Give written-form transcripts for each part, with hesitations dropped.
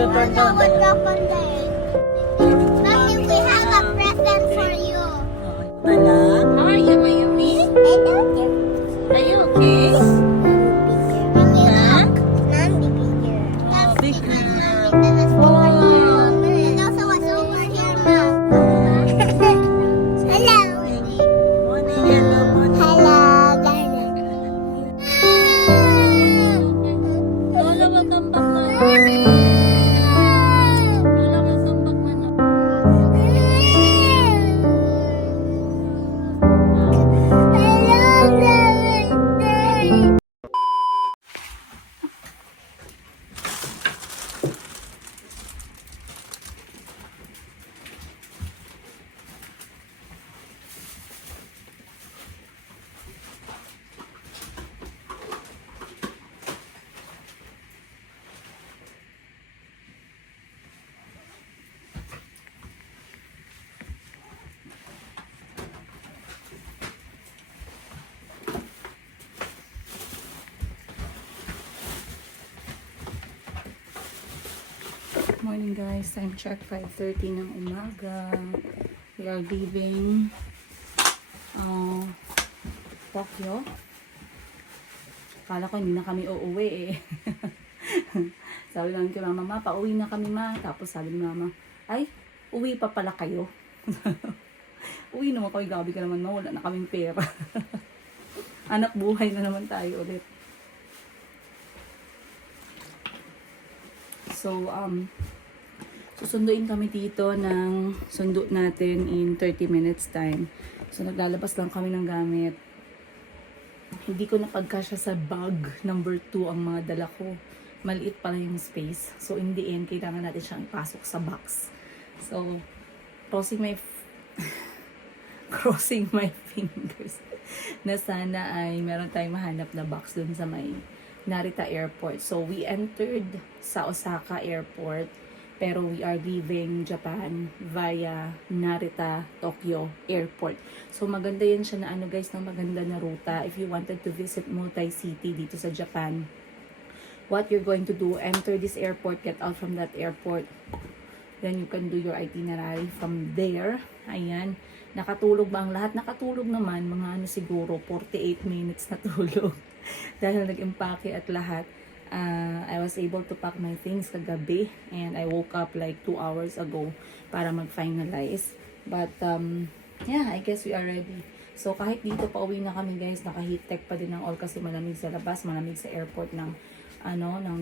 you turn down the air. Mommy, we have a present for you. Wala. Hi, am I yummy? Are you okay? Mommy, Huh? Mommy, bigger. Oh, bigger. And also what's over here, Mom? Hello. Morning, hello, morning. Hello. Lola, welcome back na. Lola, welcome back na. Morning guys, time check 5:30 ng umaga. We are leaving Tokyo. Kala ko hindi na kami uuwi eh. Sabi namin kay mama, pauwi na kami ma. Tapos sabi ni mama, ay, uwi pa pala kayo. Uwi naman kayo, gabi ka naman, wala na kaming pera. Anak buhay na naman tayo ulit. So, susunduin kami dito ng sundo natin in 30 minutes time. So, naglalabas lang kami ng gamit. Hindi ko napagkasya sa bag number 2 ang mga dala ko. Maliit pala yung space. So, in the end, kailangan natin siyang ipasok sa box. So, crossing my fingers na sana ay meron tayong mahanap na box dun sa may Narita Airport. So, we entered sa Osaka Airport, pero we are leaving Japan via Narita, Tokyo Airport. So, maganda yan siya na guys, na maganda na ruta. If you wanted to visit multi-city dito sa Japan, what you're going to do, enter this airport, get out from that airport, then you can do your itinerary from there. Ayan. Nakatulog ba ang lahat? Nakatulog naman. Mga siguro 48 minutes na tulog. Dahil nag-impake at lahat. I was able to pack my things kagabi. And I woke up like 2 hours ago para mag-finalize. But, yeah, I guess we are ready. So, kahit dito pa uwi na kami guys, naka-heat tech pa din ng all kasi malamig sa labas, malamig sa airport ng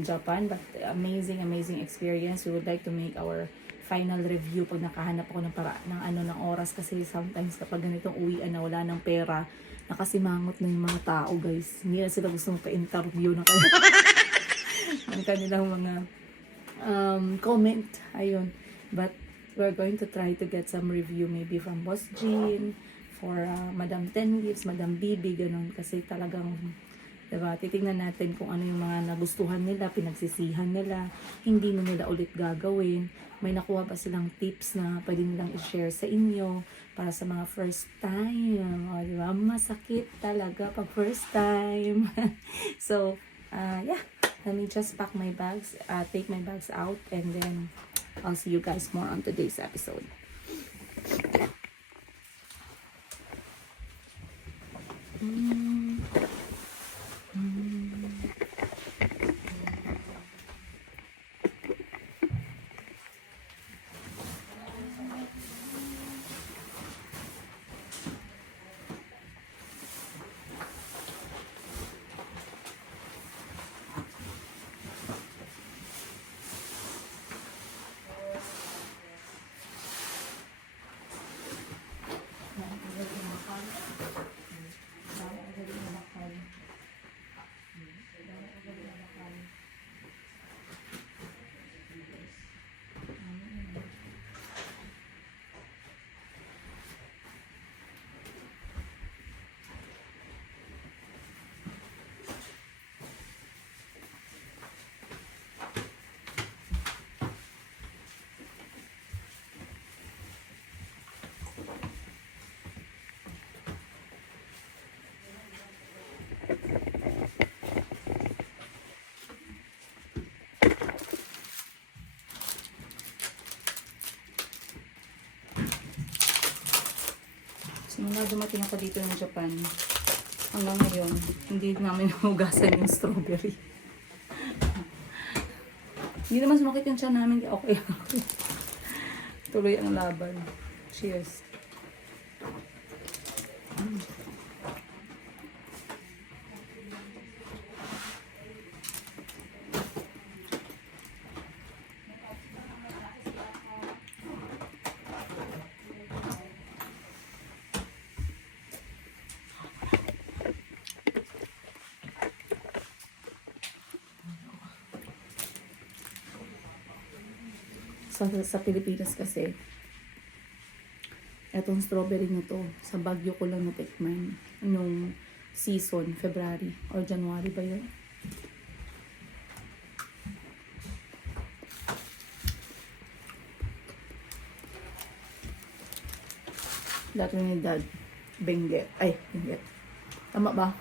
Japan. But amazing experience. We would like to make our final review pag nakahanap ako ng oras kasi sometimes kapag ganitong uwian na wala ng pera, nakasimangot na yung mga tao guys. Hindi na sila gusto pa-interview ng kanilang mga comment. Ayun. But we're going to try to get some review maybe from Boss Jean, for Madam Ten Gifts, Madam Bibi, ganun. Kasi talagang diba? Titingnan natin kung ano yung mga nagustuhan nila, pinagsisihan nila, hindi na nila ulit gagawin. May nakuha pa silang tips na pwede nilang i-share sa inyo para sa mga first time. O, diba? Masakit talaga pag first time. So, yeah. Let me just pack my bags, take my bags out, and then I'll see you guys more on today's episode. Simula dumating ako dito ng Japan, hanggang ngayon, hindi namin nahugasan yung strawberry. Hindi naman sumakit yung tiyan namin. Okay. Tuloy ang laban. Cheers. Sa Pilipinas kasi, etong strawberry na to, sa Baguio ko lang natikman. Nung season, February or January ba yun? Dati ni Dad, Benguet. Ay, Benguet. Tama ba?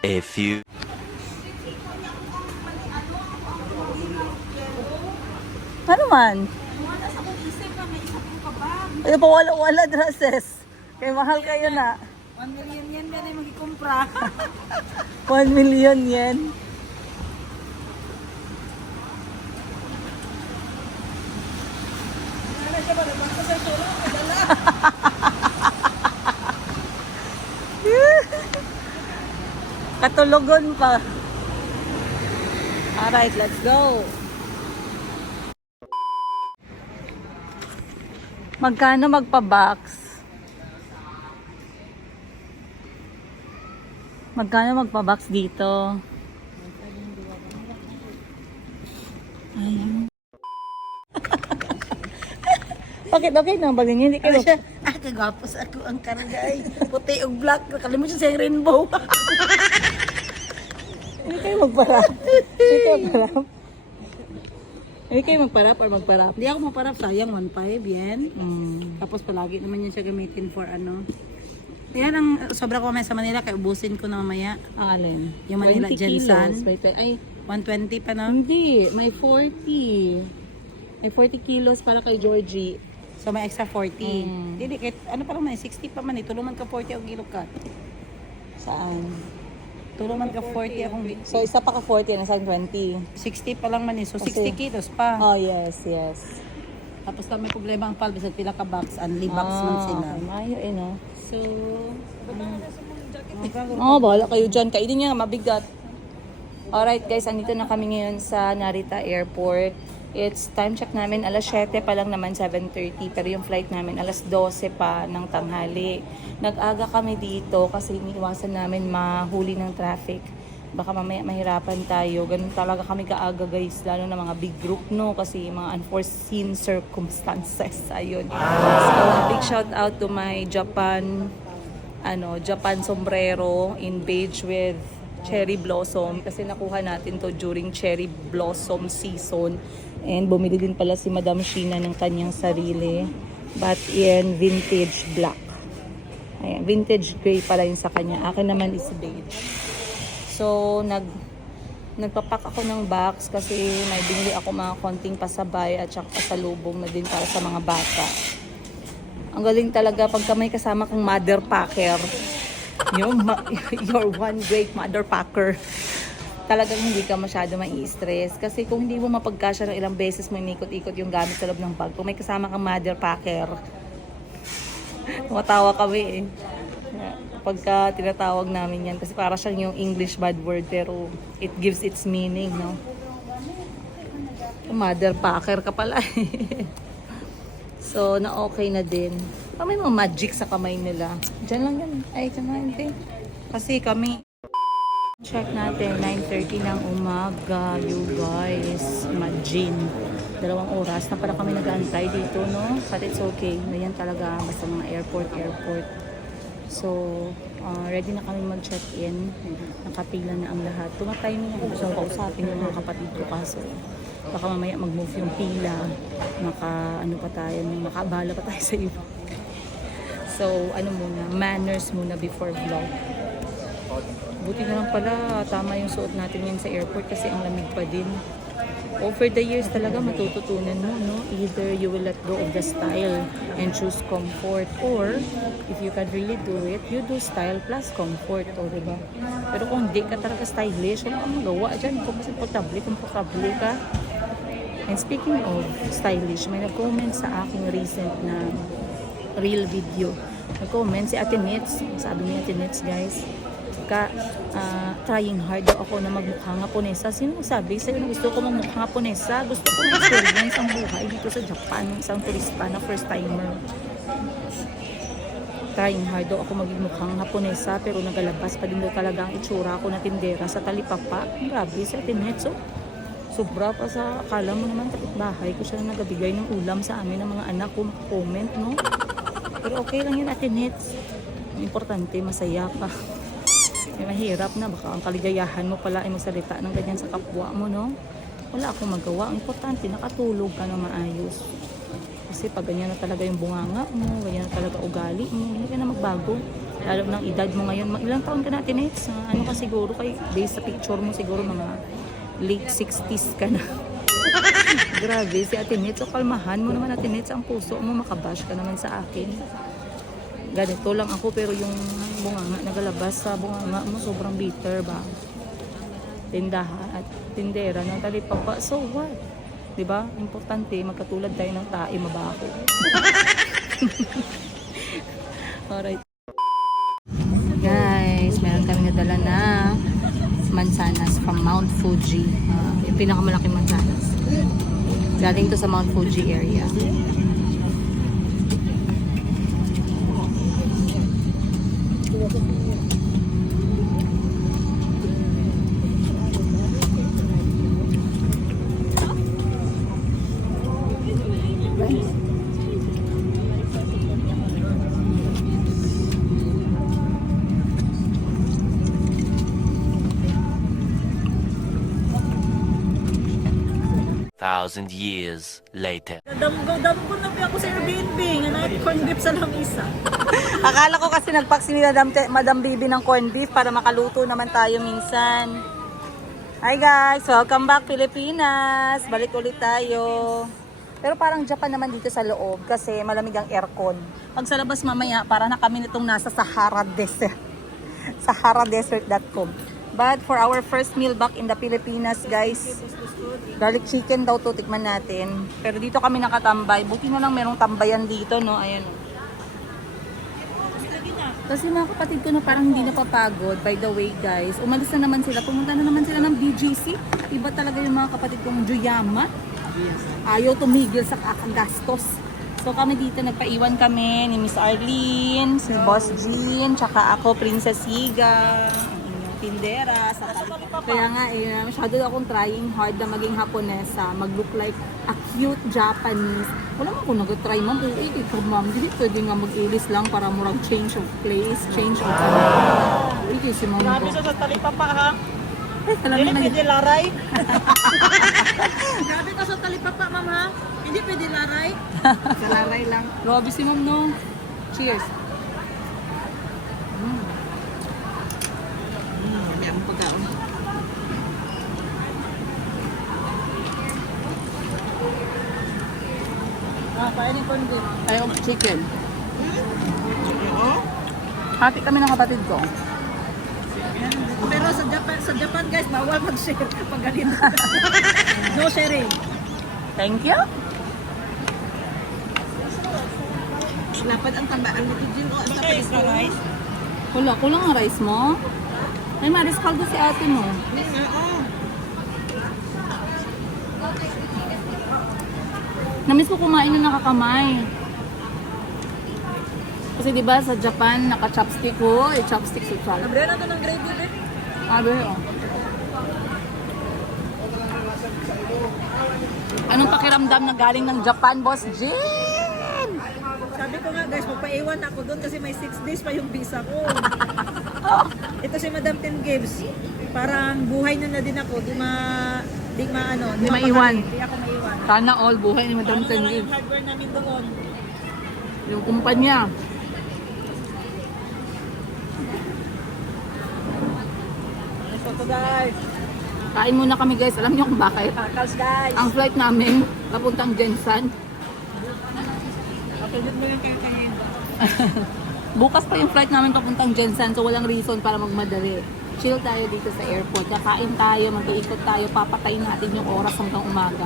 A few. Ano man? Ay, pa wala dresses. Kaya mahal kayo na. 1 million yan na yung magikumpra. 1 million yen. Katulogon pa. Alright, let's go. Magkano magpa-box? Magkano magpa-box dito? Ayun. Bakit okay nang bagay hindi kayo? Kagapos ako ang karagay. Puti o black. Nakalimutan siya yung rainbow. Hindi kayo magparap. Hindi kayo magparap. Hindi kayo magparap or magparap? Hindi ako maparap. Sayang, 1.5 yan. Mm. Tapos palagi naman yan siya gamitin for ano. Yan ang sobra ko mamaya sa Manila. Kaya ubusin ko na mamaya. Ang alin? Yung Manila 20 Jensen. kilos. Ay, 120 pa no? hindi. May 40. May 40 kilos para kay Georgie. So may extra 40. Mm. Hindi, kahit ano pa naman, 60 pa man eh. Tulungan ka 40 ang kilo ka. Saan? Tulungan ka 40 akong So, isa pa ka 40 na sa 20. 60 pa lang man eh. So Kasi- 60 kilos pa. Oh, yes, yes. Tapos na may problema ang palbis at pila ka box. Unli box man sila. Okay, mayo eh, no? So, Oh, bahala kayo dyan. Kainin niya, mabigat. Alright guys, andito na kami ngayon sa Narita Airport. It's time check namin, alas 7 pa lang naman, 7:30. Pero yung flight namin, alas 12 pa ng tanghali. Nag-aga kami dito kasi iniiwasan namin mahuli ng traffic. Baka mamaya mahirapan tayo. Ganun talaga kami kaaga guys, lalo na mga big group no, kasi mga unforeseen circumstances. Ayun. So, big shout out to my Japan sombrero in beige with cherry blossom kasi nakuha natin to during cherry blossom season. And bumili din pala si Madam Sheena ng kanyang sarili, but in vintage black. Ayan, vintage gray pala yun sa kanya. Akin naman is beige. So, nagpapak ako ng box kasi may binili ako mga konting pasabay at saka pasalubong na din para sa mga bata. Ang galing talaga pagka may kasama kang mother packer. You're one great mother packer. Talagang hindi ka masyado mai-stress. Kasi kung hindi mo mapagkasya ng ilang beses mo inikot-ikot yung gamit sa loob ng bag, kung may kasama kang mother packer, tumatawa kami eh. Pagka tinatawag namin yan, kasi para siyang yung English bad word, pero it gives its meaning, no? Mother packer ka pala eh. So, na-okay na din. May mga magic sa kamay nila. Diyan lang yan. Ay, diyan lang yun. Kasi kami, check natin, 9:30 ng umaga, you guys. Imagine, 2 oras na pala kami nag-aantay dito, no? But it's okay. Ganyan talaga, basta mga airport. So, ready na kami mag-check-in. Nakapila na ang lahat. Tumatime ako gusto kausapin yung mga kapatid ko kaso baka mamaya mag-move yung pila. Makaabala pa tayo sa iba. So, manners muna before vlog. Buti na lang pala, tama yung suot natin yan sa airport kasi ang lamig pa din. over the years talaga matututunan mo, no? Either you will let go of the style and choose comfort, or if you can really do it, you do style plus comfort, o diba? Pero kung di ka talaga stylish, wala kang magawa dyan. Kung komportable ka. And speaking of stylish, may nag-comment sa aking recent na reel video. Nag-comment si Ate Nits. Sabi ni Ate Nits, guys, trying hard daw ako na magmukha nga Ponesa. Sino nagsabi sa'yo na gusto ko magmukha nga Ponesa? Gusto ko ma-experience ang buhay dito sa Japan, isang turista na first timer. Trying hard daw ako maging mukhang Haponesa, pero nagalabas pa din daw talaga ang itsura ko na tindera sa talipapa. Grabe si Ate Nets, oh. Sobra pa sa akala mo naman kapitbahay ko siya na nagabigay ng ulam sa amin ng mga anak ko, comment, no? Pero okay lang yun, Ate Nets. Ang importante, masaya ka. May mahirap na, baka ang kaligayahan mo pala ay magsalita ng ganyan sa kapwa mo, no? Wala akong magawa. Ang importante, nakatulog ka na maayos. Kasi pag ganyan na talaga yung bunganga mo, ganyan na talaga ugali mo, hindi ka na magbago. Lalo ng edad mo ngayon. Ilang taon ka na, Ate Nets? Ano ka siguro? Kay based sa picture mo siguro mga late 60s ka na. Grabe si Ate Nets. So kalmahan mo naman, Ate Nets, ang puso mo. Makabash ka naman sa akin. Ganito lang ako, pero yung bunganga nagalabas sa bunganga mo, sobrang bitter ba? Tindahan at tindera ng talipapa. So what? Diba? Importante, magkatulad tayo ng tae mabaho. Alright. Guys, meron kami nadala na mansanas from Mount Fuji. Yung pinakamalaking mansanas. Galing to sa Mount Fuji area. Thousand years later. Damgo na ako sa Airbnb. Nga na corn beef sa lamisa. Akala ko kasi nagpaksi ni Madam Bibi ng corned beef para makaluto naman tayo minsan. Hi guys! Welcome back Pilipinas! Balik ulit tayo. Pero parang Japan naman dito sa loob kasi malamig ang aircon. Pag sa labas mamaya, para na kami nitong nasa Sahara Desert. SaharaDesert.com. But for our first meal back in the Pilipinas, guys, garlic chicken daw to, tikman natin. Pero dito kami nakatambay. Buti na lang merong tambayan dito, no? Ayan. Kasi mga kapatid ko na parang hindi napapagod. By the way, guys, umalis na naman sila. Pumunta na naman sila ng BGC. Iba talaga yung mga kapatid kong Juyama. Ayaw tumigil sa kakagastos. So kami dito, nagpaiwan kami ni Miss Arlene, si Boss Jean, tsaka ako, Princess Higa, tindera, sa kaya nga masyado akong trying hard na maging Haponesa, mag-look like a cute Japanese. Wala mo kung nag-try, ma'am. Ikaw, ma'am, hindi pwede nga mag-ilis lang para murag change of place, change of Ito si ma'am Grabe ko. siya sa talipapa ha. Alam Hindi mo na, pwede laray. Grabe ka sa talipapa, ma'am ha. Hindi pwede laray. sa laray lang. Grabe si ma'am, no? Cheers. May among pagkaon. Paano yung corn beef? Ayaw chicken. Hati kami ng kapatid ko. Pero sa Japan guys, bawal mag-share pag ganito. No sharing. Thank you. Lapad ang tambaan mo Jin o ang tapos sa rice. Wala, kulang ang rice mo. Ay, maris kaldo si ate mo. Namiss ko kumain na nakakamay. Kasi di ba sa Japan, naka-chopstick ko. Chopstick sa chal. Nabre na to ng gravy din. Sabi oh. Anong pakiramdam na galing ng Japan, Boss Jin? Sabi ko nga guys, magpaiwan ako doon kasi may 6 days pa yung visa ko. Ito si Madam Tin Gibbs. Parang buhay na din ako. Di maiwan. Hindi ako maiwan. Sana all buhay ni Madam Ano na Tangi. yung hardware namin doon? Yung kumpanya. So guys, Kain muna kami guys. Alam niyo kung bakit? Kakals guys. Ang flight namin, papuntang Jensan. Kapagod mo yung kayo. Bukas pa yung flight namin papuntang Jensan, so walang reason para magmadali. Chill tayo dito sa airport. Kakain tayo, mag-iikot tayo, papatayin natin yung oras hanggang umaga.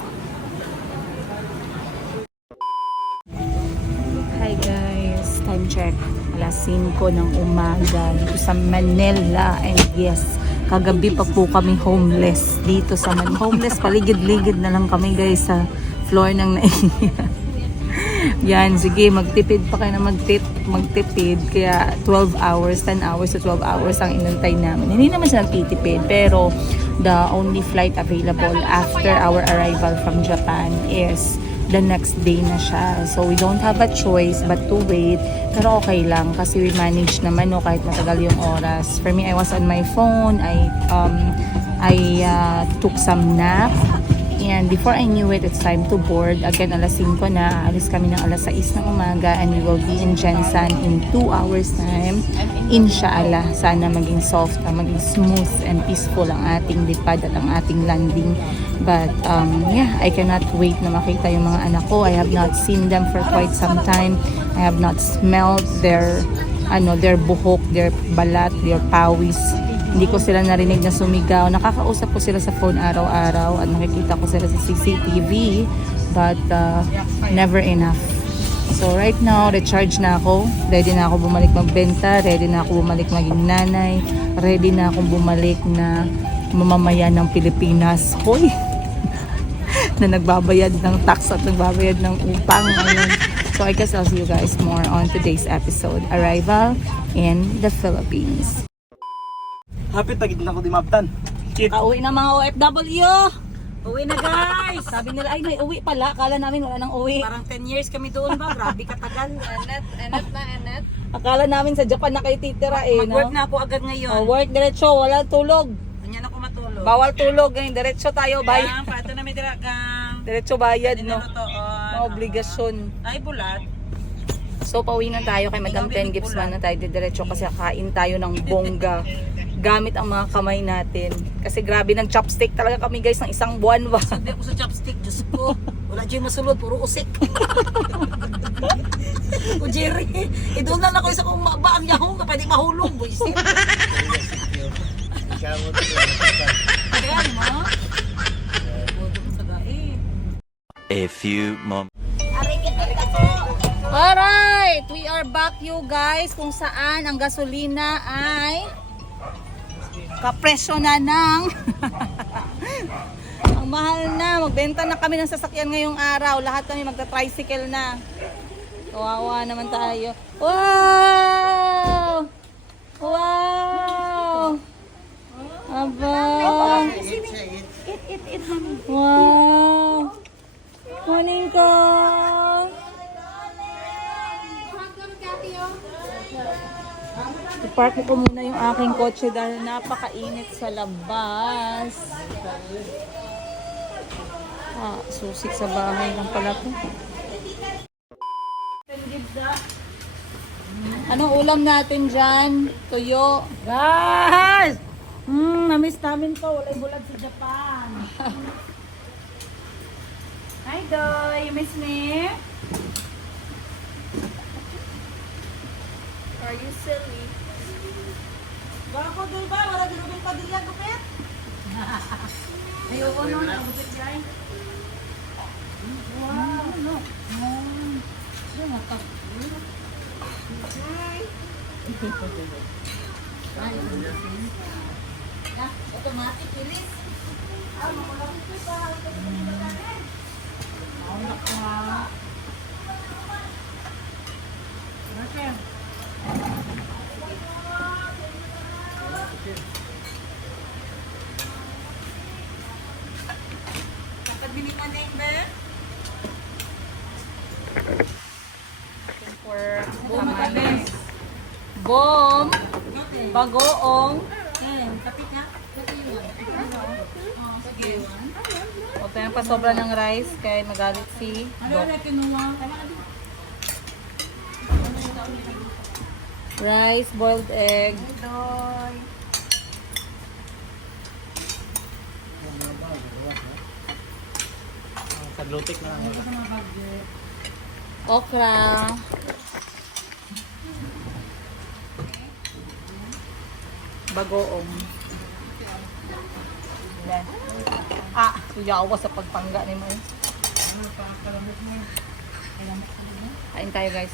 Hi guys, time check. Alas 5 ng umaga dito sa Manila. And yes, kagabi pa po kami homeless dito sa Manila. Homeless, paligid-ligid na lang kami guys sa floor ng Naiya. Yan, sige, magtipid pa kayo na magtipid. Kaya 12 hours, 10 hours to 12 hours ang inantay namin. Hindi naman siya nagtitipid, pero the only flight available after our arrival from Japan is the next day na siya. So we don't have a choice but to wait. Pero okay lang kasi we manage naman no, kahit matagal yung oras. For me, I was on my phone. I took some nap. And before I knew it, it's time to board. Again, alas 5 na. Alis kami ng alas 6 ng umaga and we will be in Jensan in 2 hours time. Inshallah, sana maging soft, maging smooth and peaceful ang ating lipad at ang ating landing. But yeah, I cannot wait na makita yung mga anak ko. I have not seen them for quite some time. I have not smelled their buhok, their balat, their pawis. Hindi ko sila narinig na sumigaw. Nakakausap ko sila sa phone araw-araw at nakikita ko sila sa CCTV, but never enough. So right now, recharge na ako. Ready na ako bumalik magbenta. Ready na ako bumalik maging nanay. Ready na akong bumalik na mamamayan ng Pilipinas. Hoy! Na nagbabayad ng tax at nagbabayad ng upang ngayon. So I guess I'll see you guys more on today's episode. Arrival in the Philippines. Hapit tagid na ko di mabtan. Kit. Kauwi na mga OFW! Uwi na guys. Sabi nila, ay may uwi pala. Akala namin wala nang uwi. Parang 10 years kami doon ba? Grabe katagal. Enet. Akala namin sa Japan na kayo titira eh. Mag-work No? na ako agad ngayon. Oh, work diretso, wala tulog. Ganyan ako matulog. Bawal tulog. Ngayon, diretso tayo. Kaya, pato na may diragang. Diretso bayad, no? Dinutoon. Mga obligasyon. Ay, bulat. So, pauwi na tayo kay Madam Ten Gibbs man na tayo diretso kasi kain tayo ng bongga. Gamit ang mga kamay natin. Kasi grabe ng chopstick talaga kami guys ng isang buwan ba. Sabi ako sa chopstick, Diyos ko. Wala dyan masulod, puro usik. O Jerry, doon lang ako isa kong baang yahong ka, pwede mahulog. Buisit. Kaya mo? A few moments. Alright! We are back you guys kung saan ang gasolina ay kapresyo na ng ang mahal na. Magbenta na kami ng sasakyan ngayong araw. Lahat kami magta-tricycle na. Kawawa naman tayo. Wow! Wow! Aba! Wow! Morning ko! I-park ko muna yung aking kotse dahil napakainit sa labas. Susik sa bahay lang pala to. Anong ulam natin dyan? Tuyo. Guys! Na-miss namin to. Wala'y bulag sa Japan. Hi Doy, you miss me? Are you silly? Bako doon ba? Wala din ubing padilya, gupit? Ayoko nun, ang gupit yan. Wow, no. Automatic release. Kapag ka name ba? For kamanes. Bom. Bagoong. Kapit nga. Huwag tayong pasobra ng rice kaya magalit si Doc. Rice, boiled egg. Nag-low-tech na lang. Okra. Bagoong. Yan. Suyawa sa pagpangga ni mo. Kain tayo guys.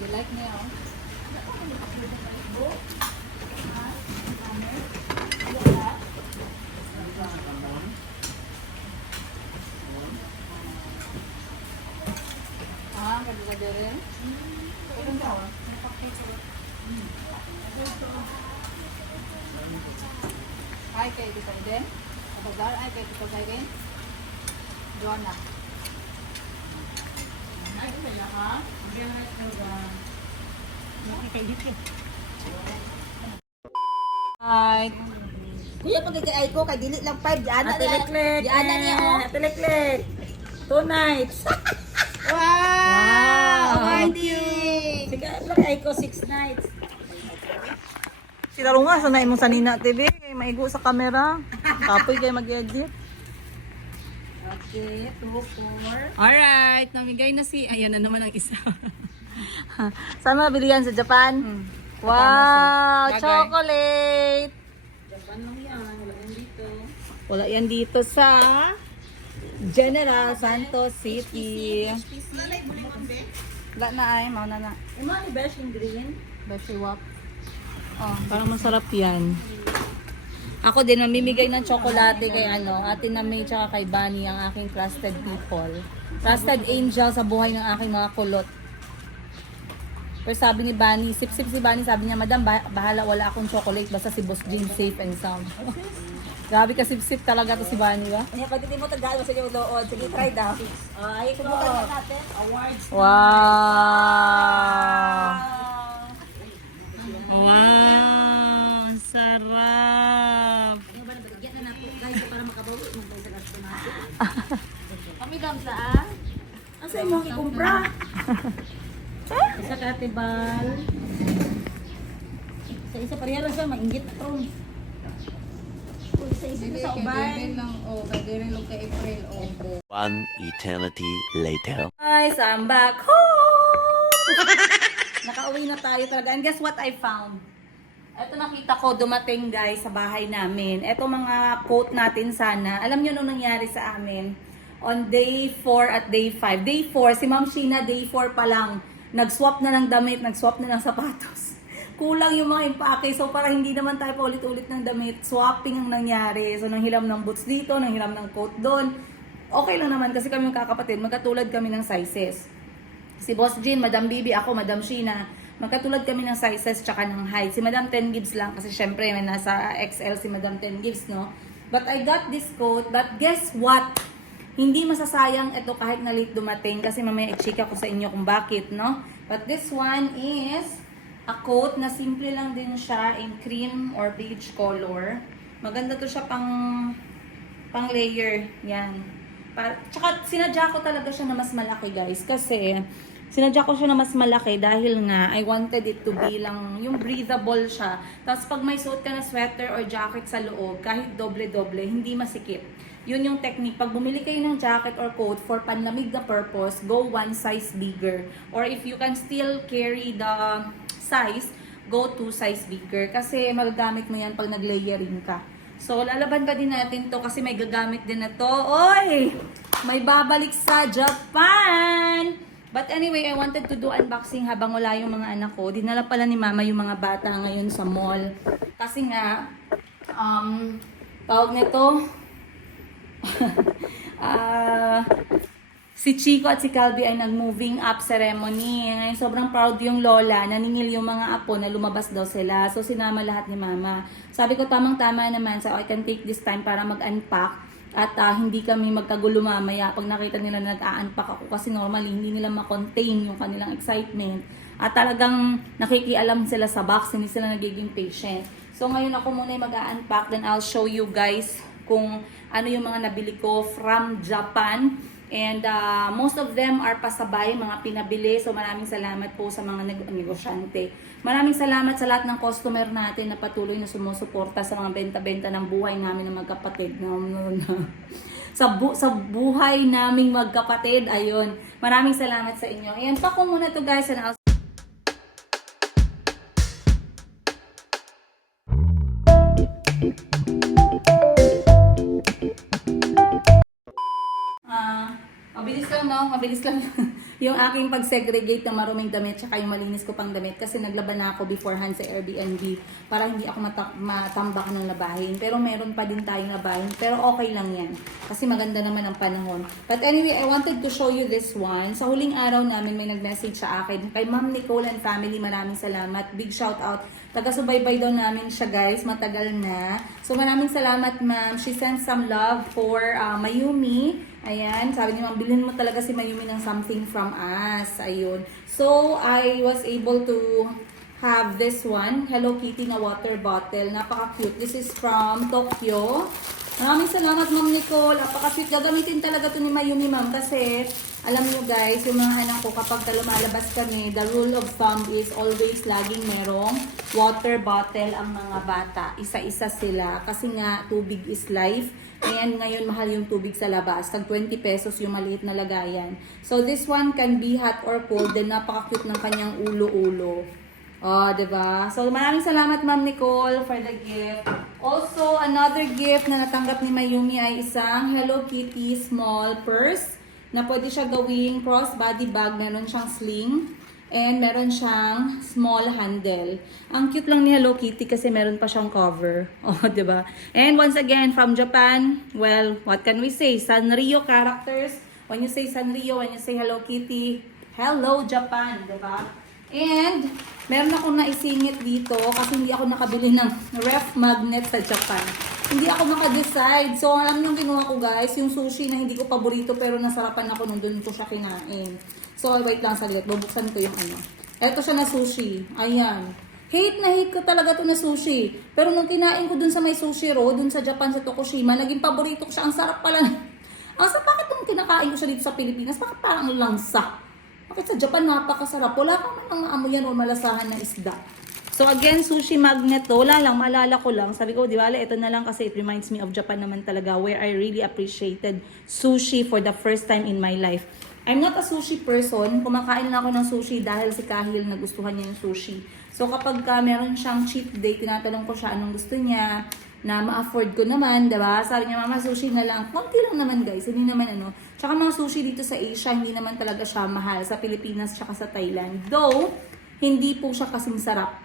You like me, oh? Ganda rin. Ay, kay Tito din. Abagar, ay kay Tito din. Joanna. Ay, kaya ha? Right. Kuya, pag ay ko, kay dili lang 5. Diyan na Atiliklik. Diyan na niya, oh. Atiliklik. 2 nights. Wow! Awarding! Sige, pag ay ko 6 nights. Sila nga, sanay mo sa Nina TV. Maigo sa camera. Kapoy kayo mag-edit. Okay, 2, 4. Alright, namigay na si... Ayan na naman ang isa. Saan mo nabili yan? Sa Japan? Wow! Chocolate! Japan lang yan, wala yan dito. Wala yan dito sa General Santos City. Wala na ay, mauna na. Yung mga ni Besh yung green. Beshi Wap. Oh, parang masarap yan. Ako din, mamimigay ng tsokolate kay Ate na May tsaka kay Bunny, ang aking trusted people. Trusted angel sa buhay ng aking mga kulot. Pero sabi ni Bunny, sip-sip si Bunny, sabi niya, Madam, bahala, wala akong chocolate, basta si Boss Jim safe and sound. Grabe ka sip-sip talaga to si Bunny, ba? Kaya pag hindi mo tagaan mo sa yung lood, sige, try daw. Ay, subukan na natin. Awards. Wow! Wow! Ang sarap! Yan na natin, guys, para makabawi mo tayo sa gasto natin. Kami dam saan? Ang sa'yo mo ikumpra? Isa katibal. Sa isa parehara siya, mainggit na tron. Sa isa sa ubay. One eternity later. Guys, I'm back home! Nakauwi na tayo talaga. And guess what I found? Ito nakita ko, dumating guys sa bahay namin. Ito mga quote natin sana. Alam nyo nung nangyari sa amin? On day 4 at day 5. Day 4, si Ma'am Sheena, day 4 pa lang. Nag-swap na ng damit, nag-swap na ng sapatos. Kulang yung mga impake. So para hindi naman tayo pa ulit-ulit ng damit, swapping ang nangyari. So nanghiram ng boots dito, nanghiram ng coat doon. Okay lang naman kasi kami yung kakapatid, magkatulad kami ng sizes. Si Boss Jean, Madam Bibi, ako, Madam Sheena, magkatulad kami ng sizes tsaka ng height. Si Madam 10 gives lang kasi syempre may nasa XL si Madam 10 gives, no? But I got this coat, but guess what? Hindi masasayang ito kahit na late dumating kasi mamaya i-chika ko sa inyo kung bakit, no? But this one is a coat na simple lang din siya in cream or beige color. Maganda to siya pang layer. Yan. Tsaka sinadya ko talaga siya na mas malaki guys kasi sinadya ko siya na mas malaki dahil nga I wanted it to be lang yung breathable siya. Tapos pag may suot ka na sweater or jacket sa loob, kahit doble-doble, hindi masikip. Yun yung technique. Pag bumili kayo ng jacket or coat for panlamig na purpose, go one size bigger. Or if you can still carry the size, go 2 size bigger. Kasi magagamit mo yan pag nag-layering ka. So, lalaban pa din natin to kasi may gagamit din na to. Oy! May babalik sa Japan! But anyway, I wanted to do unboxing habang wala yung mga anak ko. Dinala pala ni Mama yung mga bata ngayon sa mall. Kasi nga, Tawag nito, si Chico at si Calvi ay nag-moving up ceremony. Ngayon, sobrang proud yung lola. Naningil yung mga apo na lumabas daw sila. So, sinama lahat ni mama. Sabi ko, tamang-tama naman. So, I can take this time para mag-unpack. At hindi kami magkagulo mamaya pag nakita nila na nag-a-unpack ako. Kasi normally, hindi nila ma-contain yung kanilang excitement. At talagang nakikialam sila sa box. Hindi sila nagiging patient. So, ngayon ako muna yung mag-a-unpack. Then, I'll show you guys kung ano yung mga nabili ko from Japan. And most of them are pasabay, mga pinabili. So maraming salamat po sa mga negosyante. Maraming salamat sa lahat ng customer natin na patuloy na sumusuporta sa mga benta-benta ng buhay namin ng magkapatid. Sa buhay naming magkapatid, ayun. Maraming salamat sa inyo. Ayan, pa ko muna to guys. And I'll mabilis lang yung aking pag-segregate ng maruming damit tsaka yung malinis ko pang damit kasi naglaban na ako beforehand sa Airbnb para hindi ako matambak ng labahin. Pero meron pa din tayong labahin. Pero okay lang yan kasi maganda naman ang panahon. But anyway, I wanted to show you this one. Sa huling araw namin may nag-message sa akin. Kay Ma'am Nicole and family, maraming salamat. Big shout out. Taga-subaybay daw namin siya guys. Matagal na. So maraming salamat ma'am. She sent some love for Mayumi. Ayan, sabi niya, bilhin mo talaga si Mayumi ng something from us. Ayun. So, I was able to have this one, Hello Kitty na water bottle. Napaka-cute. This is from Tokyo. Maraming salamat, Ma'am Nicole. Napaka-cute. Gagamitin talaga to ni Mayumi, ma'am. Kasi, alam niyo guys, yung mga anak ko, kapag lumalabas kami, the rule of thumb is always laging merong water bottle ang mga bata. Isa-isa sila. Kasi nga, tubig is life. Ayan, ngayon mahal yung tubig sa labas. Tag 20 pesos yung maliit na lagayan. So, this one can be hot or cold. Then, napaka-cute ng kanyang ulo-ulo. Oh, diba? So, maraming salamat, Ma'am Nicole, for the gift. Also, another gift na natanggap ni Mayumi ay isang Hello Kitty small purse na pwede siya gawing crossbody bag. Meron siyang sling. And meron siyang small handle. Ang cute lang ni Hello Kitty kasi meron pa siyang cover. Oh, 'di ba? And once again from Japan, well, what can we say? Sanrio characters. When you say Sanrio, when you say Hello Kitty, hello Japan, 'di ba? And meron akong naisingit dito kasi hindi ako nakabili ng ref magnet sa Japan. Hindi ako maka-decide. So, alam nyo ginawa ko guys, yung sushi na hindi ko paborito pero nasarapan ako nung doon ko siya kinain. So, wait lang saglit. Bubuksan ko yung ano. Ito siya na sushi. Ayan. Hate na hate ko talaga to na sushi. Pero nung kinain ko dun sa may sushi row, dun sa Japan, sa Tokushima, naging paborito ko siya. Ang sarap pala. Bakit nung kinakain ko siya dito sa Pilipinas, bakit parang langsa? Bakit sa Japan napakasarap? Wala kang mga amoyan o malasahan ng isda. So again, sushi magnet to. Wala lang, maalala ko lang. Sabi ko, di ba, ito na lang kasi it reminds me of Japan naman talaga where I really appreciated sushi for the first time in my life. I'm not a sushi person. Kumakain lang ako ng sushi dahil si Kahil nagustuhan niya yung sushi. So kapag meron siyang cheat day, tinatanong ko siya anong gusto niya na ma-afford ko naman, diba? Sabi niya, mama, sushi na lang. Konti lang naman guys, hindi naman ano. Tsaka mga sushi dito sa Asia, hindi naman talaga siya mahal. Sa Pilipinas, tsaka sa Thailand. Though, hindi po siya kasing sarap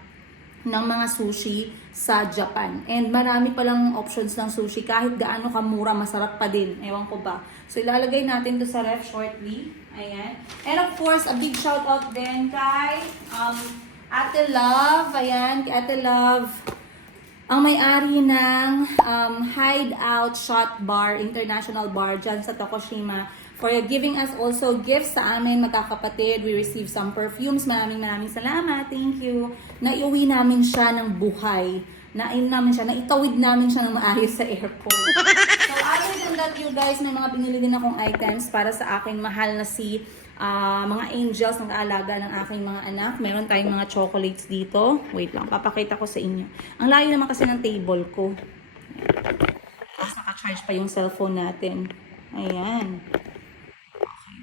ng mga sushi sa Japan. And marami palang options ng sushi. Kahit gaano kamura, masarap pa din. Ewan ko ba. So, ilalagay natin to sa ref shortly. Ayan. And of course, a big shout out din kay Ate Love. Ayan, kay Ate Love. Ang may-ari ng Hideout Shot Bar, International Bar, dyan sa Tokushima, for giving us also gifts sa amin, magkakapatid. We received some perfumes. Maraming salamat. Thank you. Naiuwi namin siya ng buhay. Naitawid namin siya ng maayos sa airport. So, other than that, you guys, may mga binili din akong items para sa aking mahal na si mga angels ng aalaga ng aking mga anak. Meron tayong mga chocolates dito. Wait lang, papakita ko sa inyo. Ang layo naman kasi ng table ko. Tapos naka-charge pa yung cellphone natin. Ayan.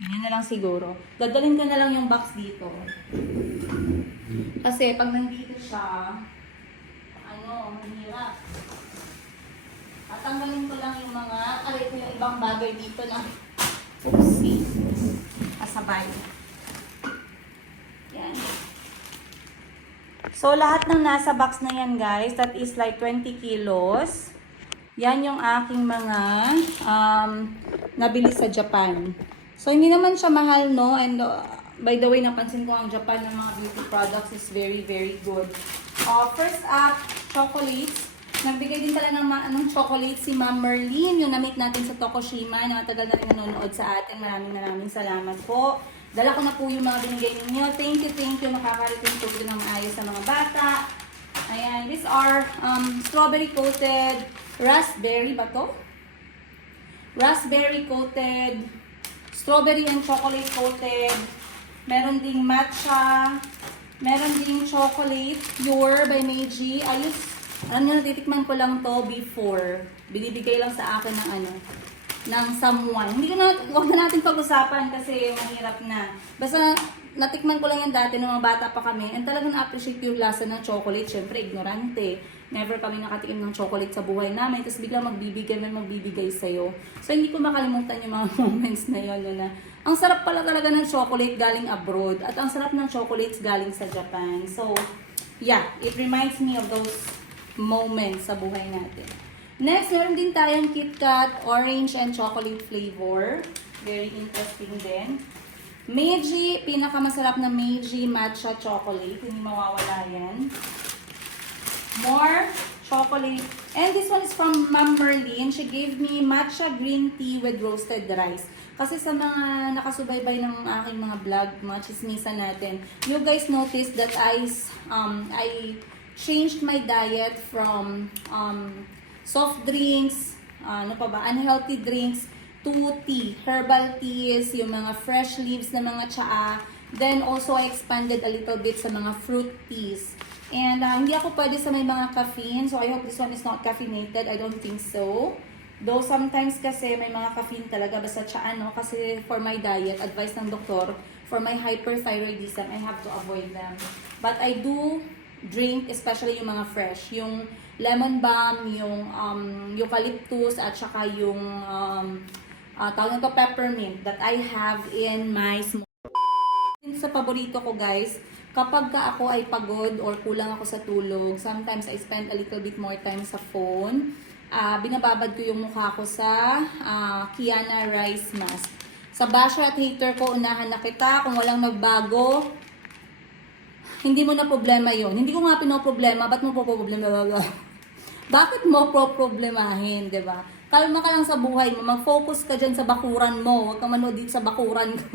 Yan na lang siguro. Dadalhin ko na lang yung box dito. Kasi pag nandito siya, mahirap. Tatanggalin ko lang yung mga, yung ibang bagay dito na, oopsie, kasabay. Yan. So, lahat ng nasa box na yan, guys, that is like 20 kilos. Yan yung aking mga nabili sa Japan. So, hindi naman siya mahal, no? And by the way, napansin ko ang Japan ng mga beauty products is very, very good. First up, chocolates. Nagbigay din pala ng chocolate si Ma'am Merlin, yung na-meet natin sa Tokushima, na matagal na rin nanonood sa atin. Maraming salamat po. Dala ko na po yung mga binigay ninyo. Thank you. Nakakarating po ito ng maayos sa mga bata. Ayan, these are strawberry coated, raspberry ba to? Raspberry coated, strawberry and chocolate coated. Meron ding matcha. Meron ding chocolate, pure by Meiji. Natitikman ko lang to before. Binibigay lang sa akin ng someone. Huwag na natin pag-usapan kasi mahirap na. Basta natikman ko lang yan dati nung mga bata pa kami. And talagang na-appreciate yung lasa ng chocolate. Siyempre, ignorante. Never kami nakatikim ng chocolate sa buhay namin. Tapos biglang magbibigay sa'yo. So, hindi ko makalimutan yung mga moments na yun. Na, ang sarap pala talaga ng chocolate galing abroad. At ang sarap ng chocolates galing sa Japan. So, yeah. It reminds me of those moments sa buhay natin. Next, meron din tayong KitKat orange and chocolate flavor. Very interesting din. Meiji, pinakamasarap na Meiji matcha chocolate. Hindi mawawala yan. More chocolate. And this one is from Ma'am Merlin. She gave me matcha green tea with roasted rice. Kasi sa mga nakasubaybay ng aking mga vlog, mga chismisan natin, you guys noticed that I changed my diet from soft drinks, unhealthy drinks, to tea, herbal teas, yung mga fresh leaves na mga tsaa. Then also I expanded a little bit sa mga fruit teas. And hindi ako pwede sa may mga caffeine, so I hope this one is not caffeinated. I don't think so. Though sometimes kasi may mga caffeine talaga basta tsaa, no? Kasi for my diet, advice ng doktor, for my hyperthyroidism, I have to avoid them. But I do drink, especially yung mga fresh, yung lemon balm, yung eucalyptus, at saka yung tawag nito peppermint that I have in my smoke. Sa paborito ko, guys, kapag ka ako ay pagod or kulang ako sa tulog, sometimes I spend a little bit more time sa phone. Binababad ko yung mukha ko sa Kiana Rice Mask. Sa basher at hater ko, unahan na kita. Kung walang nagbago, hindi mo na problema yon. Hindi ko nga pinoproblema. Ba't mo po problema? Bakit mo problemahin, di ba? Kalma ka lang sa buhay mo. Mag-focus ka dyan sa bakuran mo. Huwag kang manood dito sa bakuran ko.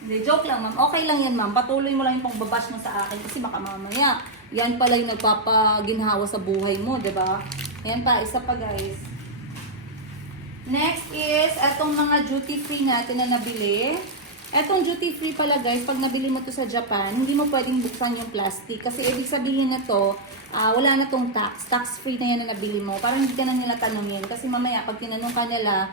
Hindi, joke lang, ma'am. Okay lang yan, ma'am. Patuloy mo lang yung pagbabash mo sa akin. Kasi baka mamaya, yan pala yung nagpapaginhawa sa buhay mo, di ba? Yan pa, isa pa, guys. Next is, etong mga duty-free natin na nabili. Etong duty-free pala, guys, pag nabili mo to sa Japan, hindi mo pwedeng buksan yung plastic. Kasi ibig sabihin na to, wala na tong tax. Tax-free na yan na nabili mo. Parang hindi ka na nila tanongin. Kasi mamaya, pag tinanong ka nila,